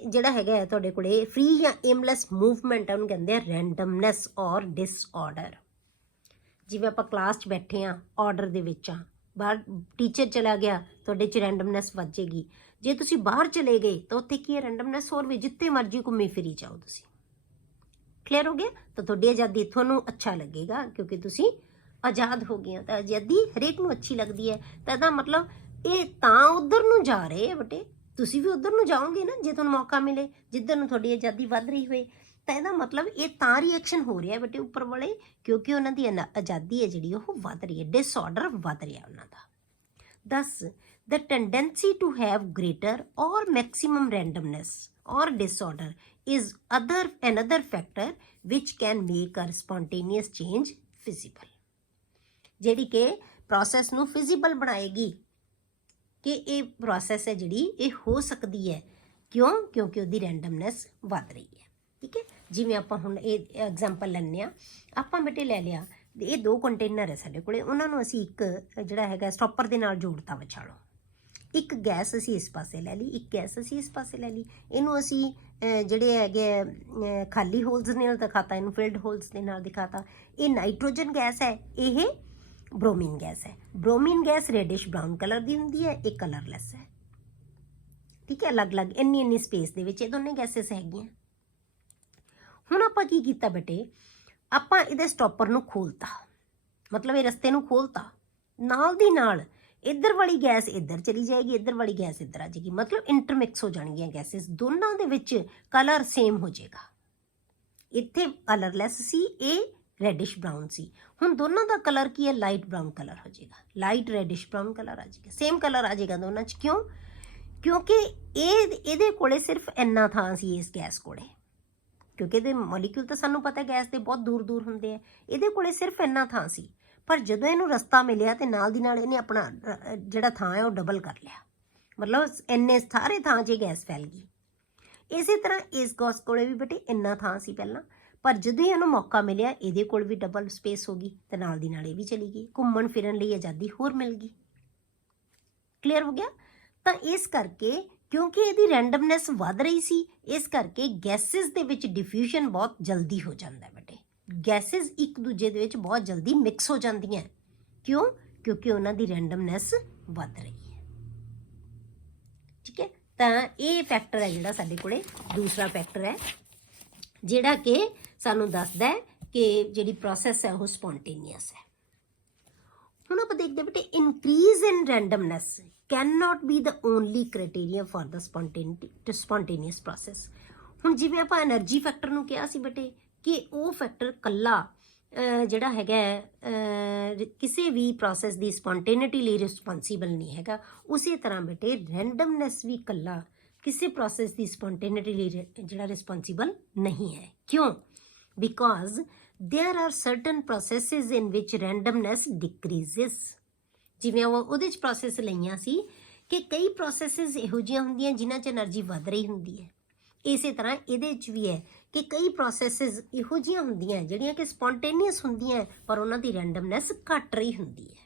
ਜਿਹੜਾ ਹੈਗਾ ਹੈ ਤੁਹਾਡੇ ਕੋਲੇ ਫ੍ਰੀ ਜਾਂ ਏਮਲੈਸ ਮੂਵਮੈਂਟ ਹੈ, ਉਹਨੂੰ ਕਹਿੰਦੇ ਆ ਰੈਂਡਮਨੈਸ ਔਰ ਡਿਸਆਰਡਰ। ਜਿਵੇਂ ਆਪਾਂ ਕਲਾਸ 'ਚ ਬੈਠੇ ਆ, ਆਰਡਰ ਦੇ ਵਿੱਚ ਆ, ਬਾਹਰ ਟੀਚਰ ਚਲਾ ਗਿਆ, ਤੁਹਾਡੇ 'ਚ ਰੈਂਡਮਨੈਸ ਵੱਧ ਜਾਏਗੀ। ਜੇ ਤੁਸੀਂ ਬਾਹਰ ਚਲੇ ਗਏ ਤਾਂ ਉੱਥੇ ਕੀ ਹੈ, ਰੈਂਡਮਨੈਸ ਹੋਰ ਵੀ, ਜਿੱਥੇ ਮਰਜ਼ੀ ਘੁੰਮੀ ਫਿਰੀ ਜਾਓ ਤੁਸੀਂ। ਕਲੀਅਰ ਹੋ ਗਿਆ? ਤਾਂ ਤੁਹਾਡੀ ਆਜ਼ਾਦੀ ਤੁਹਾਨੂੰ ਅੱਛਾ ਲੱਗੇਗਾ ਕਿਉਂਕਿ ਤੁਸੀਂ ਆਜ਼ਾਦ ਹੋ ਗਏ ਹੋ। ਤਾਂ ਆਜ਼ਾਦੀ ਹਰੇਕ ਨੂੰ ਅੱਛੀ ਲੱਗਦੀ ਹੈ। ਤਾਂ ਇਹਦਾ ਮਤਲਬ ਇਹ ਤਾਂ ਉਧਰ ਨੂੰ ਜਾ ਰਹੇ ਹੈ ਬੇਟੇ, ਤੁਸੀਂ ਵੀ ਉਧਰ ਨੂੰ ਜਾਓਗੇ ਨਾ ਜੇ ਤੁਹਾਨੂੰ ਮੌਕਾ ਮਿਲੇ, ਜਿੱਧਰ ਨੂੰ ਤੁਹਾਡੀ ਆਜ਼ਾਦੀ ਵੱਧ ਰਹੀ ਹੋਏ। ਤਾਂ ਇਹਦਾ ਮਤਲਬ ਇਹ ਤਾਂ ਰਿਐਕਸ਼ਨ ਹੋ ਰਿਹਾ ਬੇਟੇ ਉੱਪਰ ਵਾਲੇ, ਕਿਉਂਕਿ ਉਹਨਾਂ ਦੀ ਆਜ਼ਾਦੀ ਹੈ ਜਿਹੜੀ ਉਹ ਵੱਧ ਰਹੀ ਹੈ, ਡਿਸਆਰਡਰ ਵੱਧ ਰਿਹਾ ਉਹਨਾਂ ਦਾ। ਦਸ, the tendency to have greater or maximum randomness or disorder is another factor which can make a spontaneous change feasible। ਜਿਹੜੀ ਕਿ ਪ੍ਰੋਸੈਸ ਨੂੰ ਫਿਜ਼ੀਬਲ ਬਣਾਏਗੀ ਕਿ ਇਹ ਪ੍ਰੋਸੈਸ ਹੈ ਜਿਹੜੀ ਇਹ ਹੋ ਸਕਦੀ ਹੈ। ਕਿਉਂ? ਕਿਉਂਕਿ ਉਹਦੀ ਰੈਂਡਮਨੈਸ ਵੱਧ ਰਹੀ ਹੈ, ਠੀਕ ਹੈ। ਜਿਵੇਂ ਆਪਾਂ ਹੁਣ ਇਹ ਐਗਜ਼ਾਮਪਲ ਲੈਂਦੇ ਹਾਂ, ਆਪਾਂ ਬੇਟੇ ਲੈ ਲਿਆ ਇਹ 2 ਕੰਟੇਨਰ ਹੈ ਸਾਡੇ ਕੋਲੇ, ਉਹਨਾਂ ਨੂੰ ਅਸੀਂ ਇੱਕ ਜਿਹੜਾ ਹੈਗਾ ਸਟਾਪਰ ਦੇ ਨਾਲ ਜੋੜਤਾ ਵਿਚਾਲੋ। ਇੱਕ ਗੈਸ ਅਸੀਂ ਇਸ ਪਾਸੇ ਲੈ ਲਈ, ਇੱਕ ਗੈਸ ਅਸੀਂ ਇਸ ਪਾਸੇ ਲੈ ਲਈ। ਇਹਨੂੰ ਅਸੀਂ ਜਿਹੜੇ ਹੈਗੇ ਖਾਲੀ ਹੋਲਸ ਦੇ ਨਾਲ ਦਿਖਾਤਾ, ਇਹਨੂੰ ਫਿਲਡ ਹੋਲਸ ਦੇ ਨਾਲ ਦਿਖਾਤਾ। ਇਹ ਨਾਈਟ੍ਰੋਜਨ ਗੈਸ ਹੈ, ਇਹ ਬ੍ਰੋਮੀਨ ਗੈਸ ਹੈ। ਬ੍ਰੋਮੀਨ ਗੈਸ ਰੈਡਿਸ਼ ਬਰਾਊਨ ਕਲਰ ਦੀ ਹੁੰਦੀ ਹੈ, ਇਹ ਕਲਰਲੈਸ ਹੈ, ਠੀਕ ਹੈ। ਅਲੱਗ-ਅਲੱਗ ਇੰਨੀ ਸਪੇਸ ਦੇ ਵਿੱਚ ਇਹ ਦੋਨੇ ਗੈਸਸ ਹੈਗੀਆਂ। ਹੁਣ ਆਪਾਂ ਕੀ ਕੀਤਾ ਬੇਟੇ, ਆਪਾਂ ਇਹਦੇ ਸਟਾਪਰ ਨੂੰ ਖੋਲਤਾ, ਮਤਲਬ ਇਹ ਰਸਤੇ ਨੂੰ ਖੋਲਤਾ, ਨਾਲ ਦੀ ਨਾਲ ਇੱਧਰ ਵਾਲੀ ਗੈਸ ਇੱਧਰ ਚਲੀ ਜਾਏਗੀ, ਇੱਧਰ ਵਾਲੀ ਗੈਸ ਇੱਧਰ ਆ ਜਾਏਗੀ, ਮਤਲਬ ਇੰਟਰਮਿਕਸ ਹੋ ਜਾਣਗੀਆਂ ਗੈਸਸ, ਦੋਨਾਂ ਦੇ ਵਿੱਚ ਕਲਰ ਸੇਮ ਹੋ ਜਾਏਗਾ। ਇੱਥੇ ਕਲਰਲੈਸ ਸੀ, ਇਹ ਰੈਡਿਸ਼ ਬਰਾਊਨ ਸੀ। ਹੁਣ ਦੋਨਾਂ ਦਾ ਕਲਰ ਕੀ ਹੈ, ਲਾਈਟ ਬਰਾਊਨ ਕਲਰ ਹੋ ਜਾਏਗਾ, ਲਾਈਟ ਰੈਡਿਸ਼ ਬਰਾਊਨ ਕਲਰ ਆ ਜਾਏਗਾ, ਸੇਮ ਕਲਰ ਆ ਜਾਏਗਾ ਦੋਨਾਂ 'ਚ। ਕਿਉਂ? ਕਿਉਂਕਿ ਇਹਦੇ ਕੋਲੇ ਸਿਰਫ ਇੰਨਾ ਥਾਂ ਸੀ ਇਸ ਗੈਸ ਕੋਲੇ, ਕਿਉਂਕਿ ਇਹਦੇ ਮੋਲੀਕਿਊਲ ਤਾਂ ਸਾਨੂੰ ਪਤਾ ਗੈਸ ਦੇ ਬਹੁਤ ਦੂਰ ਦੂਰ ਹੁੰਦੇ ਆ, ਇਹਦੇ ਕੋਲੇ ਸਿਰਫ ਇੰਨਾ ਥਾਂ ਸੀ। ਪਰ ਜਦੋਂ ਇਹਨੂੰ ਰਸਤਾ ਮਿਲਿਆ ਤੇ ਨਾਲ ਦੀ ਨਾਲ ਇਹਨੇ ਆਪਣਾ ਜਿਹੜਾ ਥਾਂ ਹੈ ਉਹ ਡਬਲ ਕਰ ਲਿਆ, ਮਤਲਬ ਇੰਨੇ ਸਾਰੇ ਥਾਂ 'ਚ ਗੈਸ ਫੈਲ ਗਈ। ਇਸੇ ਤਰ੍ਹਾਂ ਇਸ ਗੈਸ ਕੋਲੇ ਵੀ ਬੇਟੇ ਇੰਨਾ ਥਾਂ ਸੀ ਪਹਿਲਾਂ, ਪਰ ਜਦੋਂ ਇਹਨੂੰ ਮੌਕਾ ਮਿਲਿਆ ਇਹਦੇ ਕੋਲ ਵੀ ਡਬਲ ਸਪੇਸ ਹੋ ਗਈ ਤੇ ਨਾਲ ਦੀ ਨਾਲ ਇਹ ਵੀ ਚਲੀ ਗਈ, ਘੁੰਮਣ ਫਿਰਨ ਲਈ ਆਜ਼ਾਦੀ ਹੋਰ ਮਿਲ ਗਈ। ਕਲੀਅਰ ਹੋ ਗਿਆ? ਤਾਂ ਇਸ ਕਰਕੇ ਕਿਉਂਕਿ ਇਹਦੀ ਰੈਂਡਮਨੈਸ ਵੱਧ ਰਹੀ ਸੀ, ਇਸ ਕਰਕੇ ਗੈਸਿਸ ਦੇ ਵਿੱਚ ਡਿਫਿਊਜ਼ਨ ਬਹੁਤ ਜਲਦੀ ਹੋ ਜਾਂਦਾ ਹੈ ਬੇਟੇ। ਗੈਸਿਸ ਇੱਕ ਦੂਜੇ ਦੇ ਵਿੱਚ ਬਹੁਤ ਜਲਦੀ ਮਿਕਸ ਹੋ ਜਾਂਦੀਆਂ। ਕਿਉਂ? ਕਿਉਂਕਿ ਉਹਨਾਂ ਦੀ ਰੈਂਡਮਨੈਸ ਵੱਧ ਰਹੀ ਹੈ, ਠੀਕ ਹੈ। ਤਾਂ ਇਹ ਫੈਕਟਰ ਹੈ ਜਿਹੜਾ ਸਾਡੇ ਕੋਲੇ ਦੂਸਰਾ ਫੈਕਟਰ ਹੈ, ਜਿਹੜਾ ਕਿ ਸਾਨੂੰ ਦੱਸਦਾ ਹੈ ਕਿ ਜਿਹੜੀ ਪ੍ਰੋਸੈਸ ਹੈ ਉਹ ਸਪੌਂਟੇਨੀਅਸ ਹੈ। ਹੁਣ ਆਪਾਂ ਦੇਖਦੇ ਬੇਟੇ increase in randomness cannot be the only criteria for the spontaneous process। ਹੁਣ ਜਿਵੇਂ ਆਪਾਂ એનર્ਜੀ ਫੈਕਟਰ ਨੂੰ ਕਿਹਾ ਸੀ ਬੇਟੇ ਕਿ ਉਹ ਫੈਕਟਰ ਕੱਲਾ ਜਿਹੜਾ ਹੈਗਾ ਕਿਸੇ ਵੀ ਪ੍ਰੋਸੈਸ ਦੀ ਸਪੌਂਟੇਨਿਟੀ ਲਈ ਰਿਸਪੌਂਸੀਬਲ ਨਹੀਂ ਹੈਗਾ, ਉਸੇ ਤਰ੍ਹਾਂ ਬੇਟੇ ਰੈਂਡਮਨੈਸ ਵੀ ਇਕੱਲਾ ਕਿਸੇ ਪ੍ਰੋਸੈਸ ਦੀ ਸਪੌਂਟੇਨਿਟੀ ਲਈ ਜਿਹੜਾ ਰਿਸਪੌਂਸੀਬਲ ਨਹੀਂ ਹੈ। ਕਿਉਂ? Because there are certain processes in which randomness decreases. ਜਿਵੇਂ ਉਹਦੇ 'ਚ ਪ੍ਰੋਸੈਸ ਲਈਆਂ ਸੀ ਕਿ ਕਈ ਪ੍ਰੋਸੈਸਿਸ ਇਹੋ ਜਿਹੀਆਂ ਹੁੰਦੀਆਂ ਜਿਨ੍ਹਾਂ 'ਚ એનર્ਜੀ ਵੱਧ ਰਹੀ ਹੁੰਦੀ ਹੈ, ਇਸੇ ਤਰ੍ਹਾਂ ਇਹਦੇ 'ਚ ਵੀ ਹੈ ਕਿ ਕਈ ਪ੍ਰੋਸੈਸਿਸ ਇਹੋ ਜਿਹੀਆਂ ਹੁੰਦੀਆਂ ਜਿਹੜੀਆਂ ਕਿ ਸਪੌਂਟੇਨੀਅਸ ਹੁੰਦੀਆਂ ਪਰ ਉਹਨਾਂ ਦੀ ਰੈਂਡਮਨੈਸ ਘੱਟ ਰਹੀ ਹੁੰਦੀ ਹੈ।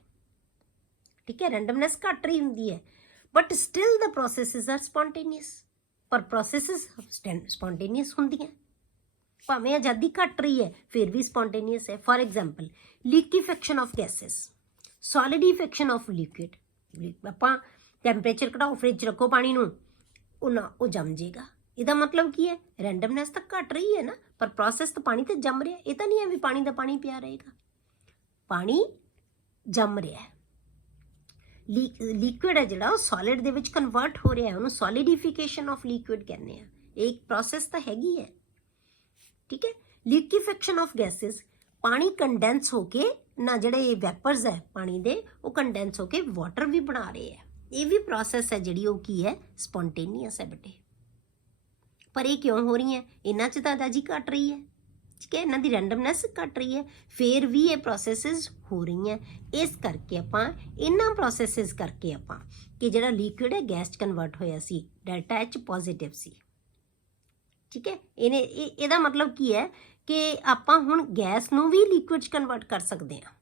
ਠੀਕ ਹੈ, ਰੈਂਡਮਨੈਸ ਘੱਟ ਰਹੀ ਹੁੰਦੀ ਹੈ but still the processes are spontaneous. ਪਰ ਪ੍ਰੋਸੈਸਿਸ ਸਪੌਂਟੇਨੀਅਸ ਹੁੰਦੀਆਂ, ਭਾਵੇਂ ਆਜ਼ਾਦੀ ਘੱਟ ਰਹੀ ਹੈ ਫਿਰ ਵੀ ਸਪੌਂਟੇਨੀਅਸ ਹੈ। For example liquefaction of gases, solidification of liquid. ਆਪਾਂ ਟੈਂਪਰੇਚਰ ਘਟਾਓ, ਫ੍ਰਿਜ ਰੱਖੋ ਪਾਣੀ ਨੂੰ, ਉਹ ਜੰਮ ਜਾਏਗਾ। ਇਹਦਾ ਮਤਲਬ ਕੀ ਹੈ? ਰੈਂਡਮਨੈਸ ਤਾਂ ਘਟ ਰਹੀ ਹੈ ਨਾ, ਪਰ ਪ੍ਰੋਸੈਸ ਤਾਂ ਪਾਣੀ ਤੇ ਜੰਮ ਰਿਹਾ। ਇਹ ਤਾਂ ਨਹੀਂ ਹੈ ਵੀ ਪਾਣੀ ਦਾ ਪਾਣੀ ਪਿਆ ਰਹੇਗਾ, ਪਾਣੀ ਜੰਮ ਰਿਹਾ ਹੈ। ਲਿਕੁਇਡ ਹੈ ਜਿਹੜਾ ਉਹ ਸੋਲਿਡ ਦੇ ਵਿੱਚ ਕਨਵਰਟ ਹੋ ਰਿਹਾ ਹੈ, ਉਹਨੂੰ ਸੋਲਿਡੀਫਿਕੇਸ਼ਨ ਆਫ ਲਿਕੁਇਡ ਕਹਿੰਦੇ ਆ। ਇਹ ਇੱਕ ਪ੍ਰੋਸੈਸ ਤਾਂ ਹੈਗੀ ਹੈ। ਠੀਕ ਹੈ, ਲਿਕੀਫੈਕਸ਼ਨ ਆਫ ਗੈਸਿਸ, ਪਾਣੀ ਕੰਡੈਂਸ ਹੋ ਕੇ ਨਾ, ਜਿਹੜੇ ਵੈਪਰਸ ਹੈ ਪਾਣੀ ਦੇ ਉਹ ਕੰਡੈਂਸ ਹੋ ਕੇ ਵਾਟਰ ਵੀ ਬਣਾ ਰਹੇ ਹੈ। ਇਹ ਵੀ ਪ੍ਰੋਸੈਸ ਹੈ ਜਿਹੜੀ ਉਹ ਕੀ ਹੈ? ਸਪੌਂਟੇਨੀਅਸ ਹੈ ਬੇਟੇ। ਪਰ ਇਹ ਕਿਉਂ ਹੋ ਰਹੀ ਹੈ? ਇਹਨਾਂ 'ਚ ਤਾਂ ਆਜ਼ਾਦੀ ਘਟ ਰਹੀ ਹੈ। ਠੀਕ ਹੈ, ਇਹਨਾਂ ਦੀ ਰੈਂਡਮਨੈਸ ਘਟ ਰਹੀ ਹੈ, ਫਿਰ ਵੀ ਇਹ ਪ੍ਰੋਸੈਸਿਸ ਹੋ ਰਹੀਆਂ। ਇਸ ਕਰਕੇ ਆਪਾਂ ਇਹਨਾਂ ਪ੍ਰੋਸੈਸਿਸ ਕਰਕੇ ਆਪਾਂ ਕਿ ਜਿਹੜਾ ਲਿਕੁਇਡ ਹੈ ਗੈਸ 'ਚ ਕਨਵਰਟ ਹੋਇਆ ਸੀ, ਡੈਲਟਾ H ਪੋਜ਼ਿਟਿਵ ਸੀ। ਠੀਕ ਹੈ, ਇਹਦਾ ਮਤਲਬ ਕੀ ਹੈ ਕਿ ਆਪਾਂ ਹੁਣ ਗੈਸ ਨੂੰ ਵੀ ਲਿਕੁਇਡ 'ਚ ਕਨਵਰਟ ਕਰ ਸਕਦੇ ਹਾਂ,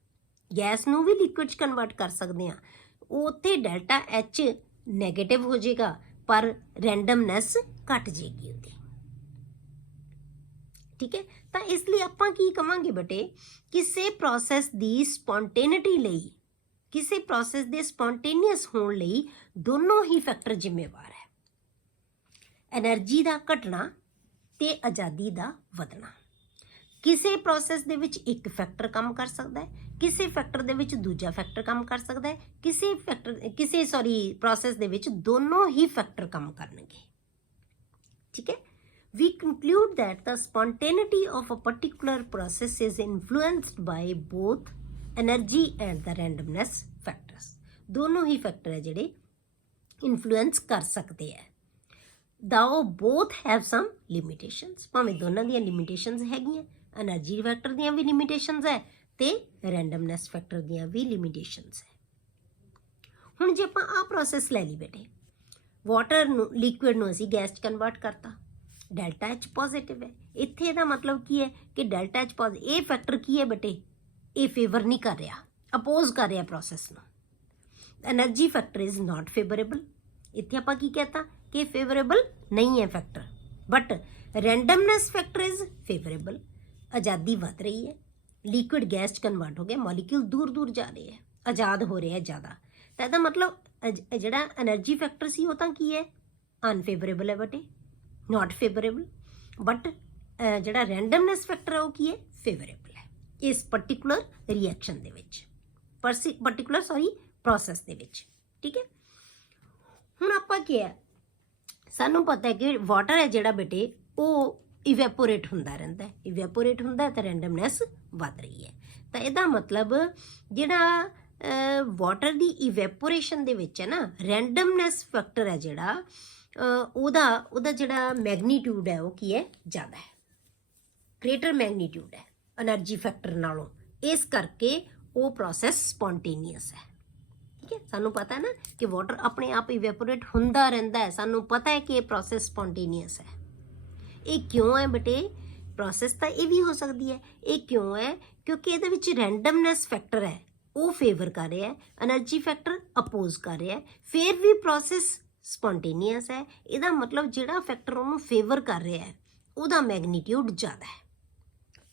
ਗੈਸ ਨੂੰ ਵੀ ਲਿਕੁਇਡ 'ਚ ਕਨਵਰਟ ਕਰ ਸਕਦੇ ਹਾਂ। ਉੱਥੇ ਡੈਲਟਾ H ਨੈਗੇਟਿਵ ਹੋ ਜਾਏਗਾ ਪਰ ਰੈਂਡਮਨੈਸ ਘਟ ਜਾਏਗੀ ਉਹਦੀ। ਠੀਕ ਹੈ, ਤਾਂ ਇਸ ਲਈ ਆਪਾਂ ਕੀ ਕਵਾਂਗੇ ਬੇਟੇ, ਕਿਸੇ ਪ੍ਰੋਸੈਸ ਦੀ ਸਪੌਂਟੇਨਿਟੀ ਲਈ, ਕਿਸੇ ਪ੍ਰੋਸੈਸ ਦੇ ਸਪੌਂਟੇਨੀਅਸ ਹੋਣ ਲਈ ਦੋਨੋਂ ਹੀ ਫੈਕਟਰ ਜ਼ਿੰਮੇਵਾਰ ਹੈ। ਐਨਰਜੀ ਦਾ ਘਟਣਾ ਤੇ ਆਜ਼ਾਦੀ ਦਾ ਵਧਣਾ। ਕਿਸੇ ਪ੍ਰੋਸੈਸ ਦੇ ਵਿੱਚ ਇੱਕ ਫੈਕਟਰ ਕੰਮ ਕਰ ਸਕਦਾ ਹੈ, ਕਿਸੇ ਫੈਕਟਰ ਦੇ ਵਿੱਚ ਦੂਜਾ ਫੈਕਟਰ ਕੰਮ ਕਰ ਸਕਦਾ ਹੈ, ਕਿਸੇ ਪ੍ਰੋਸੈਸ ਦੇ ਵਿੱਚ ਦੋਨੋਂ ਹੀ ਫੈਕਟਰ ਕੰਮ ਕਰਨਗੇ। ਠੀਕ ਹੈ, we conclude that the spontaneity of a particular process is influenced by both energy and the randomness factors। ਦੋਨੋਂ ਹੀ ਫੈਕਟਰ ਹੈ ਜਿਹੜੇ ਇਨਫਲੂਐਂਸ ਕਰ ਸਕਦੇ ਹੈ। Though both have some limitations, ਭਾਵੇਂ ਦੋਨਾਂ ਦੀਆਂ ਲਿਮਿਟੇਸ਼ਨਸ ਹੈਗੀਆਂ, એનર્ਜੀ ਫੈਕਟਰ ਦੀਆਂ ਵੀ ਲਿਮਿਟੇਸ਼ਨਸ ਹੈ ਤੇ ਰੈਂਡਮਨੈਸ ਫੈਕਟਰ ਦੀਆਂ ਵੀ ਲਿਮਿਟੇਸ਼ਨਸ ਹੈ। ਹੁਣ ਜੇ ਆਪਾਂ ਆਹ ਪ੍ਰੋਸੈਸ ਲੈ ਲਈ ਬੇਟੇ, ਵਾਟਰ ਨੂੰ, ਲਿਕੁਇਡ ਨੂੰ ਅਸੀਂ ਗੈਸ 'ਚ ਕਨਵਰਟ ਕਰਤਾ, ਡੈਲਟਾ H ਪੋਜ਼ਿਟਿਵ ਹੈ। ਇੱਥੇ ਇਹਦਾ ਮਤਲਬ ਕੀ ਹੈ ਕਿ ਡੈਲਟਾ H ਪੋਜ਼ਿਟਿਵ, ਇਹ ਫੈਕਟਰ ਕੀ ਹੈ ਬੇਟੇ? ਇਹ ਫੇਵਰ ਨਹੀਂ ਕਰ ਰਿਹਾ, ਅਪੋਜ਼ ਕਰ ਰਿਹਾ ਪ੍ਰੋਸੈਸ ਨੂੰ। Energy factor is not favourable. ਇੱਥੇ ਆਪਾਂ ਕੀ ਕਹਤਾ ਕਿ ਫੇਵਰੇਬਲ ਨਹੀਂ ਹੈ factor, but randomness factor is favourable. ਆਜ਼ਾਦੀ ਵੱਧ ਰਹੀ ਹੈ, ਲਿਕੁਇਡ ਗੈਸ 'ਚ ਕਨਵਰਟ ਹੋ ਗਿਆ, ਮੋਲੀਕਿਊਲ ਦੂਰ ਦੂਰ ਜਾ ਰਹੇ ਹੈ, ਆਜ਼ਾਦ ਹੋ ਰਿਹਾ ਜ਼ਿਆਦਾ। ਤਾਂ ਇਹਦਾ ਮਤਲਬ ਜਿਹੜਾ ਐਨਰਜੀ ਫੈਕਟਰ ਸੀ ਉਹ ਤਾਂ ਕੀ ਹੈ? ਅਨਫੇਵਰੇਬਲ ਹੈ ਬੇਟੇ, ਨਾਟ ਫੇਵਰੇਬਲ। ਬਟ ਜਿਹੜਾ ਰੈਂਡਮਨੈਸ ਫੈਕਟਰ ਹੈ ਉਹ ਕੀ ਹੈ? ਫੇਵਰੇਬਲ ਹੈ ਇਸ ਪਰਟੀਕੂਲਰ ਰਿਐਕਸ਼ਨ ਦੇ ਵਿੱਚ, ਪ੍ਰੋਸੈਸ ਦੇ ਵਿੱਚ। ਠੀਕ ਹੈ, ਹੁਣ ਆਪਾਂ ਕੀ ਹੈ, ਸਾਨੂੰ ਪਤਾ ਹੈ ਕਿ ਵਾਟਰ ਹੈ ਜਿਹੜਾ ਬੇਟੇ ਉਹ ਇਵੈਪੋਰੇਟ ਹੁੰਦਾ ਰਹਿੰਦਾ ਹੈ, ਇਵੈਪੋਰੇਟ ਹੁੰਦਾ ਤਾਂ ਰੈਂਡਮਨੈਸ ਵੱਧ ਰਹੀ ਹੈ। ਤਾਂ ਇਹਦਾ ਮਤਲਬ ਜਿਹੜਾ ਵਾਟਰ ਦੀ ਇਵੈਪੋਰੇਸ਼ਨ ਦੇ ਵਿੱਚ ਹੈ ਨਾ, ਰੈਂਡਮਨੈਸ ਫੈਕਟਰ ਹੈ ਜਿਹੜਾ ਉਹਦਾ ਜਿਹੜਾ ਮੈਗਨੀਟਿਊਡ ਹੈ ਉਹ ਕੀ ਹੈ? ਜ਼ਿਆਦਾ ਹੈ, ਗ੍ਰੇਟਰ ਮੈਗਨੀਟਿਊਡ ਹੈ ਐਨਰਜੀ ਫੈਕਟਰ ਨਾਲੋਂ। ਇਸ ਕਰਕੇ ਉਹ ਪ੍ਰੋਸੈਸ ਸਪੌਂਟੇਨੀਅਸ ਹੈ। ਠੀਕ ਹੈ, ਸਾਨੂੰ ਪਤਾ ਹੈ ਨਾ ਕਿ ਵਾਟਰ ਆਪਣੇ ਆਪ ਇਵੈਪੋਰੇਟ ਹੁੰਦਾ ਰਹਿੰਦਾ ਹੈ, ਸਾਨੂੰ ਪਤਾ ਹੈ ਕਿ ਇਹ ਪ੍ਰੋਸੈਸ ਸਪੌਂਟੇਨੀਅਸ ਹੈ। ਇਹ ਕਿਉਂ ਹੈ ਬੇਟੇ? ਪ੍ਰੋਸੈਸ ਤਾਂ ਇਹ ਵੀ ਹੋ ਸਕਦੀ ਹੈ। ਇਹ ਕਿਉਂ ਹੈ? ਕਿਉਂਕਿ ਇਹਦੇ ਵਿੱਚ ਰੈਂਡਮਨੈਸ ਫੈਕਟਰ ਹੈ ਉਹ ਫੇਵਰ ਕਰ ਰਿਹਾ ਹੈ, ਐਨਰਜੀ ਫੈਕਟਰ ਅਪੋਜ਼ ਕਰ ਰਿਹਾ ਹੈ, ਫਿਰ ਵੀ ਪ੍ਰੋਸੈਸ ਸਪੌਂਟੇਨੀਅਸ ਹੈ। ਇਹਦਾ ਮਤਲਬ ਜਿਹੜਾ ਫੈਕਟਰ ਉਹਨੂੰ ਫੇਵਰ ਕਰ ਰਿਹਾ ਹੈ ਉਹਦਾ ਮੈਗਨੀਟਿਊਡ ਜ਼ਿਆਦਾ ਹੈ।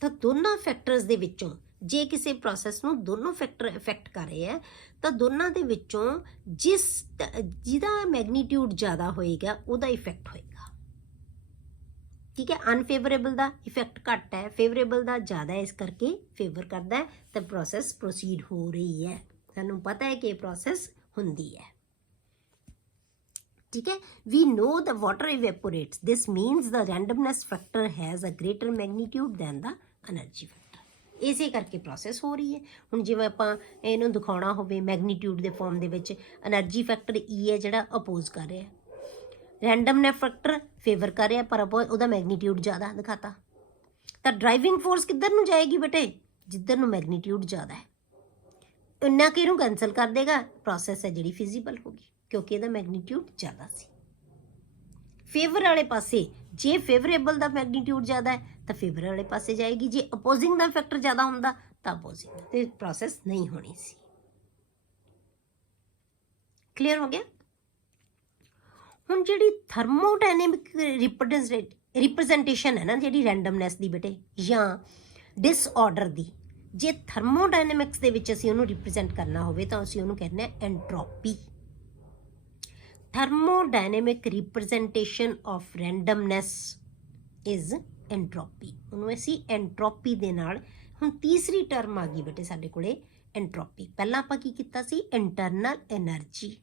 ਤਾਂ ਦੋਨਾਂ ਫੈਕਟਰਸ ਦੇ ਵਿੱਚੋਂ ਜੇ ਕਿਸੇ ਪ੍ਰੋਸੈਸ ਨੂੰ ਦੋਨੋਂ ਫੈਕਟਰ ਇਫੈਕਟ ਕਰ ਰਹੇ ਹੈ ਤਾਂ ਦੋਨਾਂ ਦੇ ਵਿੱਚੋਂ ਜਿਹਦਾ ਮੈਗਨੀਟਿਊਡ ਜ਼ਿਆਦਾ ਹੋਏਗਾ ਉਹਦਾ ਇਫੈਕਟ ਹੋਏਗਾ। ਠੀਕ ਹੈ, ਅਨਫੇਵਰੇਬਲ ਦਾ ਇਫੈਕਟ ਘੱਟ ਹੈ, ਫੇਵਰੇਬਲ ਦਾ ਜ਼ਿਆਦਾ ਹੈ, ਇਸ ਕਰਕੇ ਫੇਵਰ ਕਰਦਾ ਹੈ ਤਾਂ ਪ੍ਰੋਸੈਸ ਪ੍ਰੋਸੀਡ ਹੋ ਰਹੀ ਹੈ। ਸਾਨੂੰ ਪਤਾ ਹੈ ਕਿ ਇਹ ਪ੍ਰੋਸੈਸ ਹੁੰਦੀ ਹੈ। ठीक है, we know the water evaporates. This means the randomness factor has a greater magnitude than the energy factor. ਇਸੇ ਕਰਕੇ ਪ੍ਰੋਸੈਸ ਹੋ ਰਹੀ ਹੈ। ਹੁਣ ਜਿਵੇਂ ਆਪਾਂ ਇਹਨੂੰ ਦਿਖਾਉਣਾ ਹੋਵੇ ਮੈਗਨੀਟਿਊਡ ਦੇ ਫਾਰਮ ਦੇ ਵਿੱਚ, એનર્ਜੀ ਫੈਕਟਰ E ਹੈ ਜਿਹੜਾ ਅਪੋਜ਼ ਕਰ ਰਿਹਾ, ਰੈਂਡਮਨੈਸ ਫੈਕਟਰ ਫੇਵਰ ਕਰ ਰਿਹਾ, ਪਰ ਆਪਾਂ ਉਹਦਾ ਮੈਗਨੀਟਿਊਡ ਜ਼ਿਆਦਾ ਦਿਖਾਤਾ, ਤਾਂ ਡਰਾਈਵਿੰਗ ਫੋਰਸ ਕਿੱਧਰ ਨੂੰ ਜਾਏਗੀ ਬੇਟੇ? ਜਿੱਧਰ ਨੂੰ ਮੈਗਨੀਟਿਊਡ ਜ਼ਿਆਦਾ ਹੈ। ਇੰਨਾ ਕਿ ਇਹਨੂੰ ਕੈਂਸਲ ਕਰ ਦੇਗਾ, ਪ੍ਰੋਸੈਸ ਹੈ ਜਿਹੜੀ ਫਿਜ਼ੀਬਲ ਹੋ ਗਈ, ਕਿਉਂਕਿ ਇਹਦਾ ਮੈਗਨੀਟਿਊਡ ਜ਼ਿਆਦਾ ਸੀ। ਫੇਵਰ ਵਾਲੇ ਪਾਸੇ, ਜੇ ਫੇਵਰੇਬਲ ਦਾ ਮੈਗਨੀਟਿਊਡ ਜ਼ਿਆਦਾ ਹੈ ਤਾਂ ਫੇਵਰ ਵਾਲੇ ਪਾਸੇ ਜਾਏਗੀ, ਜੇ ਅਪੋਜ਼ਿੰਗ ਦਾ ਫੈਕਟਰ ਜ਼ਿਆਦਾ ਹੁੰਦਾ ਤਾਂ ਅਪੋਜ਼ਿੰਗ, ਤੇ ਪ੍ਰੋਸੈਸ ਨਹੀਂ ਹੋਣੀ ਸੀ। ਕਲੀਅਰ ਹੋ ਗਿਆ? ਹੁਣ ਜਿਹੜੀ ਥਰਮੋਡਾਇਨੈਮਿਕ ਰਿਪਰੈਜ਼ੈਂਟੇਸ਼ਨ ਹੈ ਨਾ ਜਿਹੜੀ ਰੈਂਡਮਨੈਸ ਦੀ ਬੇਟੇ ਜਾਂ ਡਿਸਆਰਡਰ ਦੀ, ਜੇ ਥਰਮੋਡਾਇਨੈਮਿਕਸ ਦੇ ਵਿੱਚ ਅਸੀਂ ਉਹਨੂੰ ਰਿਪਰੈਜ਼ੈਂਟ ਕਰਨਾ ਹੋਵੇ ਤਾਂ ਅਸੀਂ ਉਹਨੂੰ ਕਹਿੰਦੇ ਹਾਂ ਐਂਟਰੋਪੀ। ਥਰਮੋਡਾਇਨੈਮਿਕ ਰਿਪਰੈਜ਼ੈਂਟੇਸ਼ਨ ਆਫ ਰੈਂਡਮਨੈਸ ਇਜ਼ ਐਂਟਰੋਪੀ। ਉਹਨੂੰ ਅਸੀਂ ਐਂਟਰੋਪੀ ਦੇ ਨਾਲ, ਹੁਣ ਤੀਸਰੀ ਟਰਮ ਆ ਗਈ ਬੇਟੇ ਸਾਡੇ ਕੋਲੇ ਐਂਟਰੋਪੀ। ਪਹਿਲਾਂ ਆਪਾਂ ਕੀ ਕੀਤਾ ਸੀ? ਇੰਟਰਨਲ એનર્ਜੀ,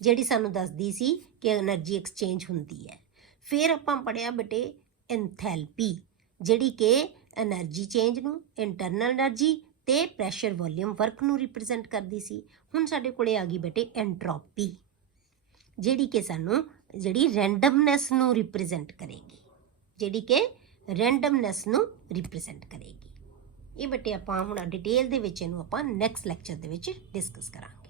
ਜਿਹੜੀ ਸਾਨੂੰ ਦੱਸਦੀ ਸੀ ਕਿ એનર્ਜੀ ਐਕਸਚੇਂਜ ਹੁੰਦੀ ਹੈ। ਫਿਰ ਆਪਾਂ ਪੜ੍ਹਿਆ ਬੇਟੇ ਐਂਥੈਲਪੀ, ਜਿਹੜੀ ਕਿ એનર્ਜੀ ਚੇਂਜ ਨੂੰ, ਇੰਟਰਨਲ એનર્ਜੀ ਤੇ ਪ੍ਰੈਸ਼ਰ ਵੋਲੀਅਮ ਵਰਕ ਨੂੰ ਰਿਪਰੈਜ਼ੈਂਟ ਕਰਦੀ ਸੀ। ਹੁਣ ਸਾਡੇ ਕੋਲੇ ਆ ਗਈ ਬੇਟੇ ਐਂਟਰੋਪੀ, ਜਿਹੜੀ ਕਿ ਸਾਨੂੰ ਜਿਹੜੀ ਰੈਂਡਮਨੈਸ ਨੂੰ ਰਿਪਰੈਜ਼ੈਂਟ ਕਰੇਗੀ, ਜਿਹੜੀ ਕਿ ਰੈਂਡਮਨੈਸ ਨੂੰ ਰਿਪਰੈਜ਼ੈਂਟ ਕਰੇਗੀ। ਇਹ ਬੇਟੇ ਆਪਾਂ ਹੁਣ ਡਿਟੇਲ ਦੇ ਵਿੱਚ ਇਹਨੂੰ ਆਪਾਂ ਨੈਕਸਟ ਲੈਕਚਰ ਦੇ ਵਿੱਚ ਡਿਸਕਸ ਕਰਾਂਗੇ।